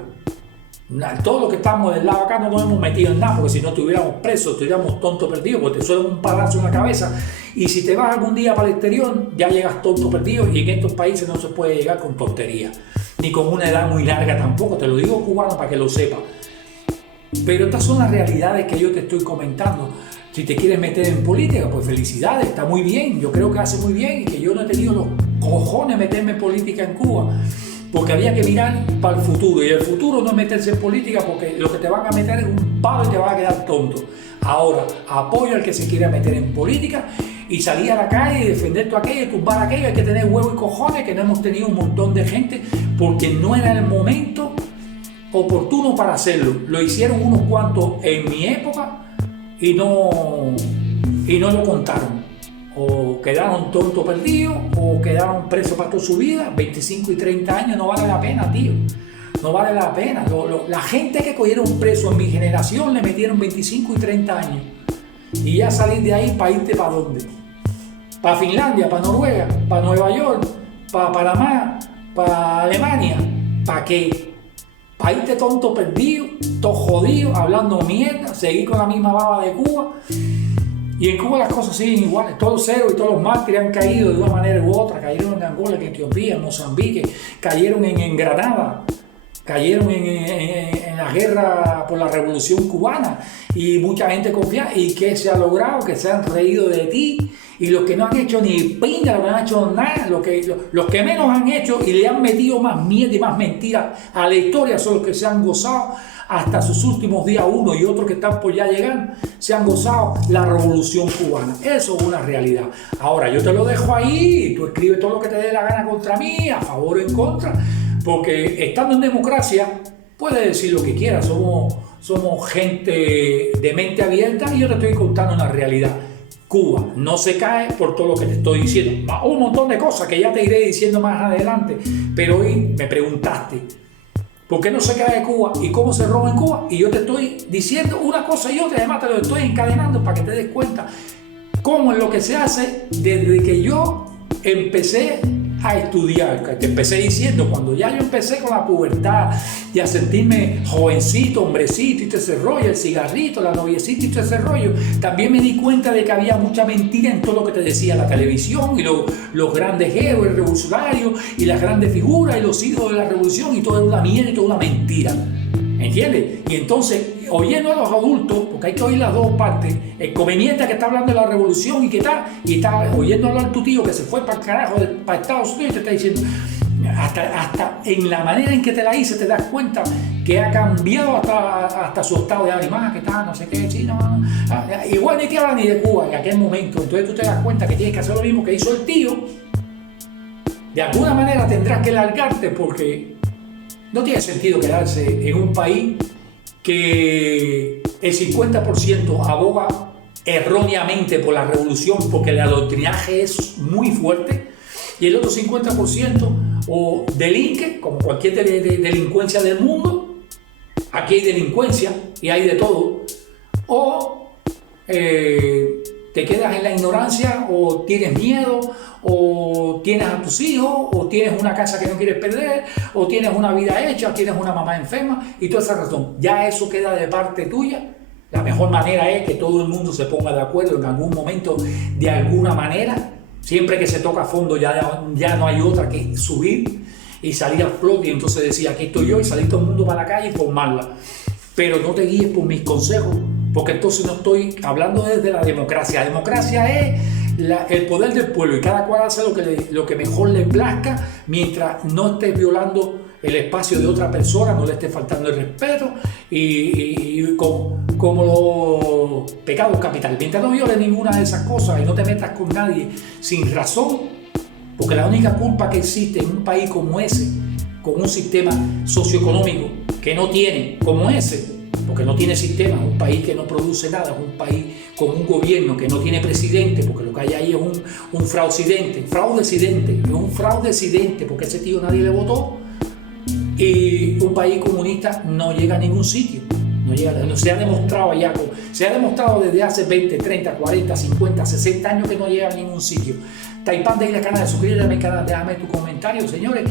Todos los que estamos del lado acá no nos hemos metido en nada, porque si no estuviéramos presos, estuviéramos tontos perdidos, porque te suena un palazo en la cabeza y si te vas algún día para el exterior ya llegas tonto perdido y en estos países no se puede llegar con tonterías ni con una edad muy larga tampoco, te lo digo cubano para que lo sepas. Pero estas son las realidades que yo te estoy comentando. Si te quieres meter en política, pues felicidades, está muy bien, yo creo que hace muy bien y que yo no he tenido los cojones de meterme en política en Cuba, porque había que mirar para el futuro y el futuro no es meterse en política porque lo que te van a meter es un palo y te vas a quedar tonto. Ahora, apoyo al que se quiera meter en política y salir a la calle y defender todo aquello, tumbar aquello. Hay que tener huevos y cojones, que no hemos tenido un montón de gente porque no era el momento oportuno para hacerlo. Lo hicieron unos cuantos en mi época y no lo contaron. O quedaron tontos perdidos o quedaron presos para toda su vida. 25 y 30 años no vale la pena, tío. No vale la pena. La gente que cogieron preso en mi generación le metieron 25 y 30 años. Y ya salir de ahí, ¿para irte para dónde? ¿Para Finlandia? ¿Para Noruega? ¿Para Nueva York? ¿Para Panamá? ¿Para Alemania? ¿Para qué? ¿Para irte tonto perdido? Todo jodido, hablando mierda, seguir con la misma baba de Cuba. Y en Cuba las cosas siguen iguales, todos los héroes y todos los mártires han caído de una manera u otra, cayeron en Angola, en Etiopía, en Mozambique, cayeron en Granada, cayeron en la guerra por la revolución cubana y mucha gente confía. ¿Y qué se ha logrado? Que se han reído de ti y los que no han hecho ni pinga, los que no han hecho nada, los que menos han hecho y le han metido más miedo y más mentiras a la historia son los que se han gozado hasta sus últimos días, uno y otros que están por ya llegar, se han gozado la revolución cubana. Eso es una realidad. Ahora, yo te lo dejo ahí, tú escribes todo lo que te dé la gana contra mí, a favor o en contra, porque estando en democracia, puedes decir lo que quieras, somos gente de mente abierta y yo te estoy contando una realidad. Cuba no se cae por todo lo que te estoy diciendo. Un montón de cosas que ya te iré diciendo más adelante, pero hoy me preguntaste ¿por qué no se cae Cuba y cómo se roba en Cuba? Y yo te estoy diciendo una cosa y otra, además te lo estoy encadenando para que te des cuenta cómo es lo que se hace desde que yo empecé a estudiar. Que te empecé diciendo, cuando ya yo empecé con la pubertad y a sentirme jovencito, hombrecito y todo ese rollo, el cigarrito, la noviecita y todo ese rollo, también me di cuenta de que había mucha mentira en todo lo que te decía la televisión y los grandes héroes revolucionarios y las grandes figuras y los ídolos de la revolución, y todo es una mierda y toda una mentira. ¿Entiendes? Y entonces, oyendo a los adultos, porque hay que oír las dos partes, el conveniente que está hablando de la revolución y que está oyendo hablar tu tío que se fue para el carajo, para Estados Unidos, y te está diciendo, hasta en la manera en que te la hice, te das cuenta que ha cambiado hasta su estado de ánimo, que está, no sé qué, sí, no. Igual ni te habla ni de Cuba en aquel momento. Entonces tú te das cuenta que tienes que hacer lo mismo que hizo el tío. De alguna manera tendrás que largarte, porque no tiene sentido quedarse en un país que el 50% aboga erróneamente por la revolución porque el adoctrinaje es muy fuerte, y el otro 50% o delinque, como cualquier delincuencia del mundo. Aquí hay delincuencia y hay de todo. O te quedas en la ignorancia, o tienes miedo, o tienes a tus hijos, o tienes una casa que no quieres perder, o tienes una vida hecha, o tienes una mamá enferma y toda esa razón. Ya eso queda de parte tuya. La mejor manera es que todo el mundo se ponga de acuerdo en algún momento, de alguna manera. Siempre que se toca a fondo ya no hay otra que subir y salir a flote, y entonces decir, aquí estoy yo, y salir todo el mundo para la calle y formarla. Pero no te guíes por mis consejos, porque entonces no estoy hablando desde la democracia. La democracia es el poder del pueblo, y cada cual hace lo que mejor le plazca, mientras no estés violando el espacio de otra persona, no le estés faltando el respeto, y como los pecados capitales. Mientras no violes ninguna de esas cosas y no te metas con nadie sin razón, porque la única culpa que existe en un país como ese, con un sistema socioeconómico que no tiene como ese, porque no tiene sistema, un país que no produce nada, un país con un gobierno que no tiene presidente, porque lo que hay ahí es un fraudecedente, porque ese tío nadie le votó, y un país comunista no llega a ningún sitio. No se ha demostrado allá, se ha demostrado desde hace 20, 30, 40, 50, 60 años que no llega a ningún sitio. Taipán de ir al canal, suscríbete a mi canal, déjame tu comentario, señores.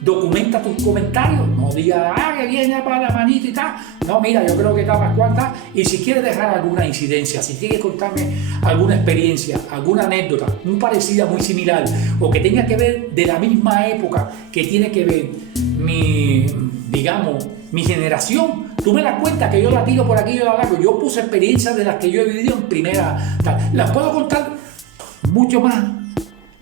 Documenta tus comentarios, no digas, que viene para la manita y tal. No, mira, yo creo que está más cuanta. Y si quieres dejar alguna incidencia, si quieres contarme alguna experiencia, alguna anécdota muy parecida, muy similar, o que tenga que ver de la misma época que tiene que ver mi generación, tú me la cuentas, que yo la tiro por aquí y yo la hago. Yo puse experiencias de las que yo he vivido en primera. Las puedo contar mucho más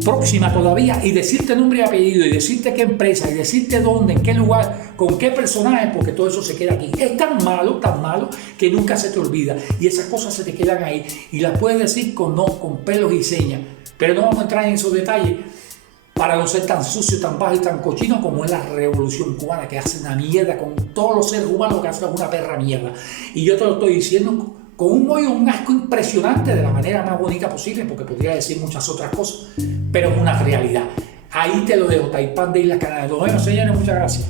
próxima todavía, y decirte nombre y apellido, y decirte qué empresa, y decirte dónde, en qué lugar, con qué personaje, porque todo eso se queda aquí. Es tan malo que nunca se te olvida, y esas cosas se te quedan ahí, y las puedes decir con pelos y señas. Pero no vamos a entrar en esos detalles para no ser tan sucio, tan bajo y tan cochino como es la revolución cubana, que hace una mierda con todos los seres humanos, que hace una perra mierda. Y yo te lo estoy diciendo con un odio, un asco impresionante, de la manera más bonita posible, porque podría decir muchas otras cosas, pero es una realidad. Ahí te lo dejo, Taipán de Islas Canarias. Nos vemos, señores, muchas gracias.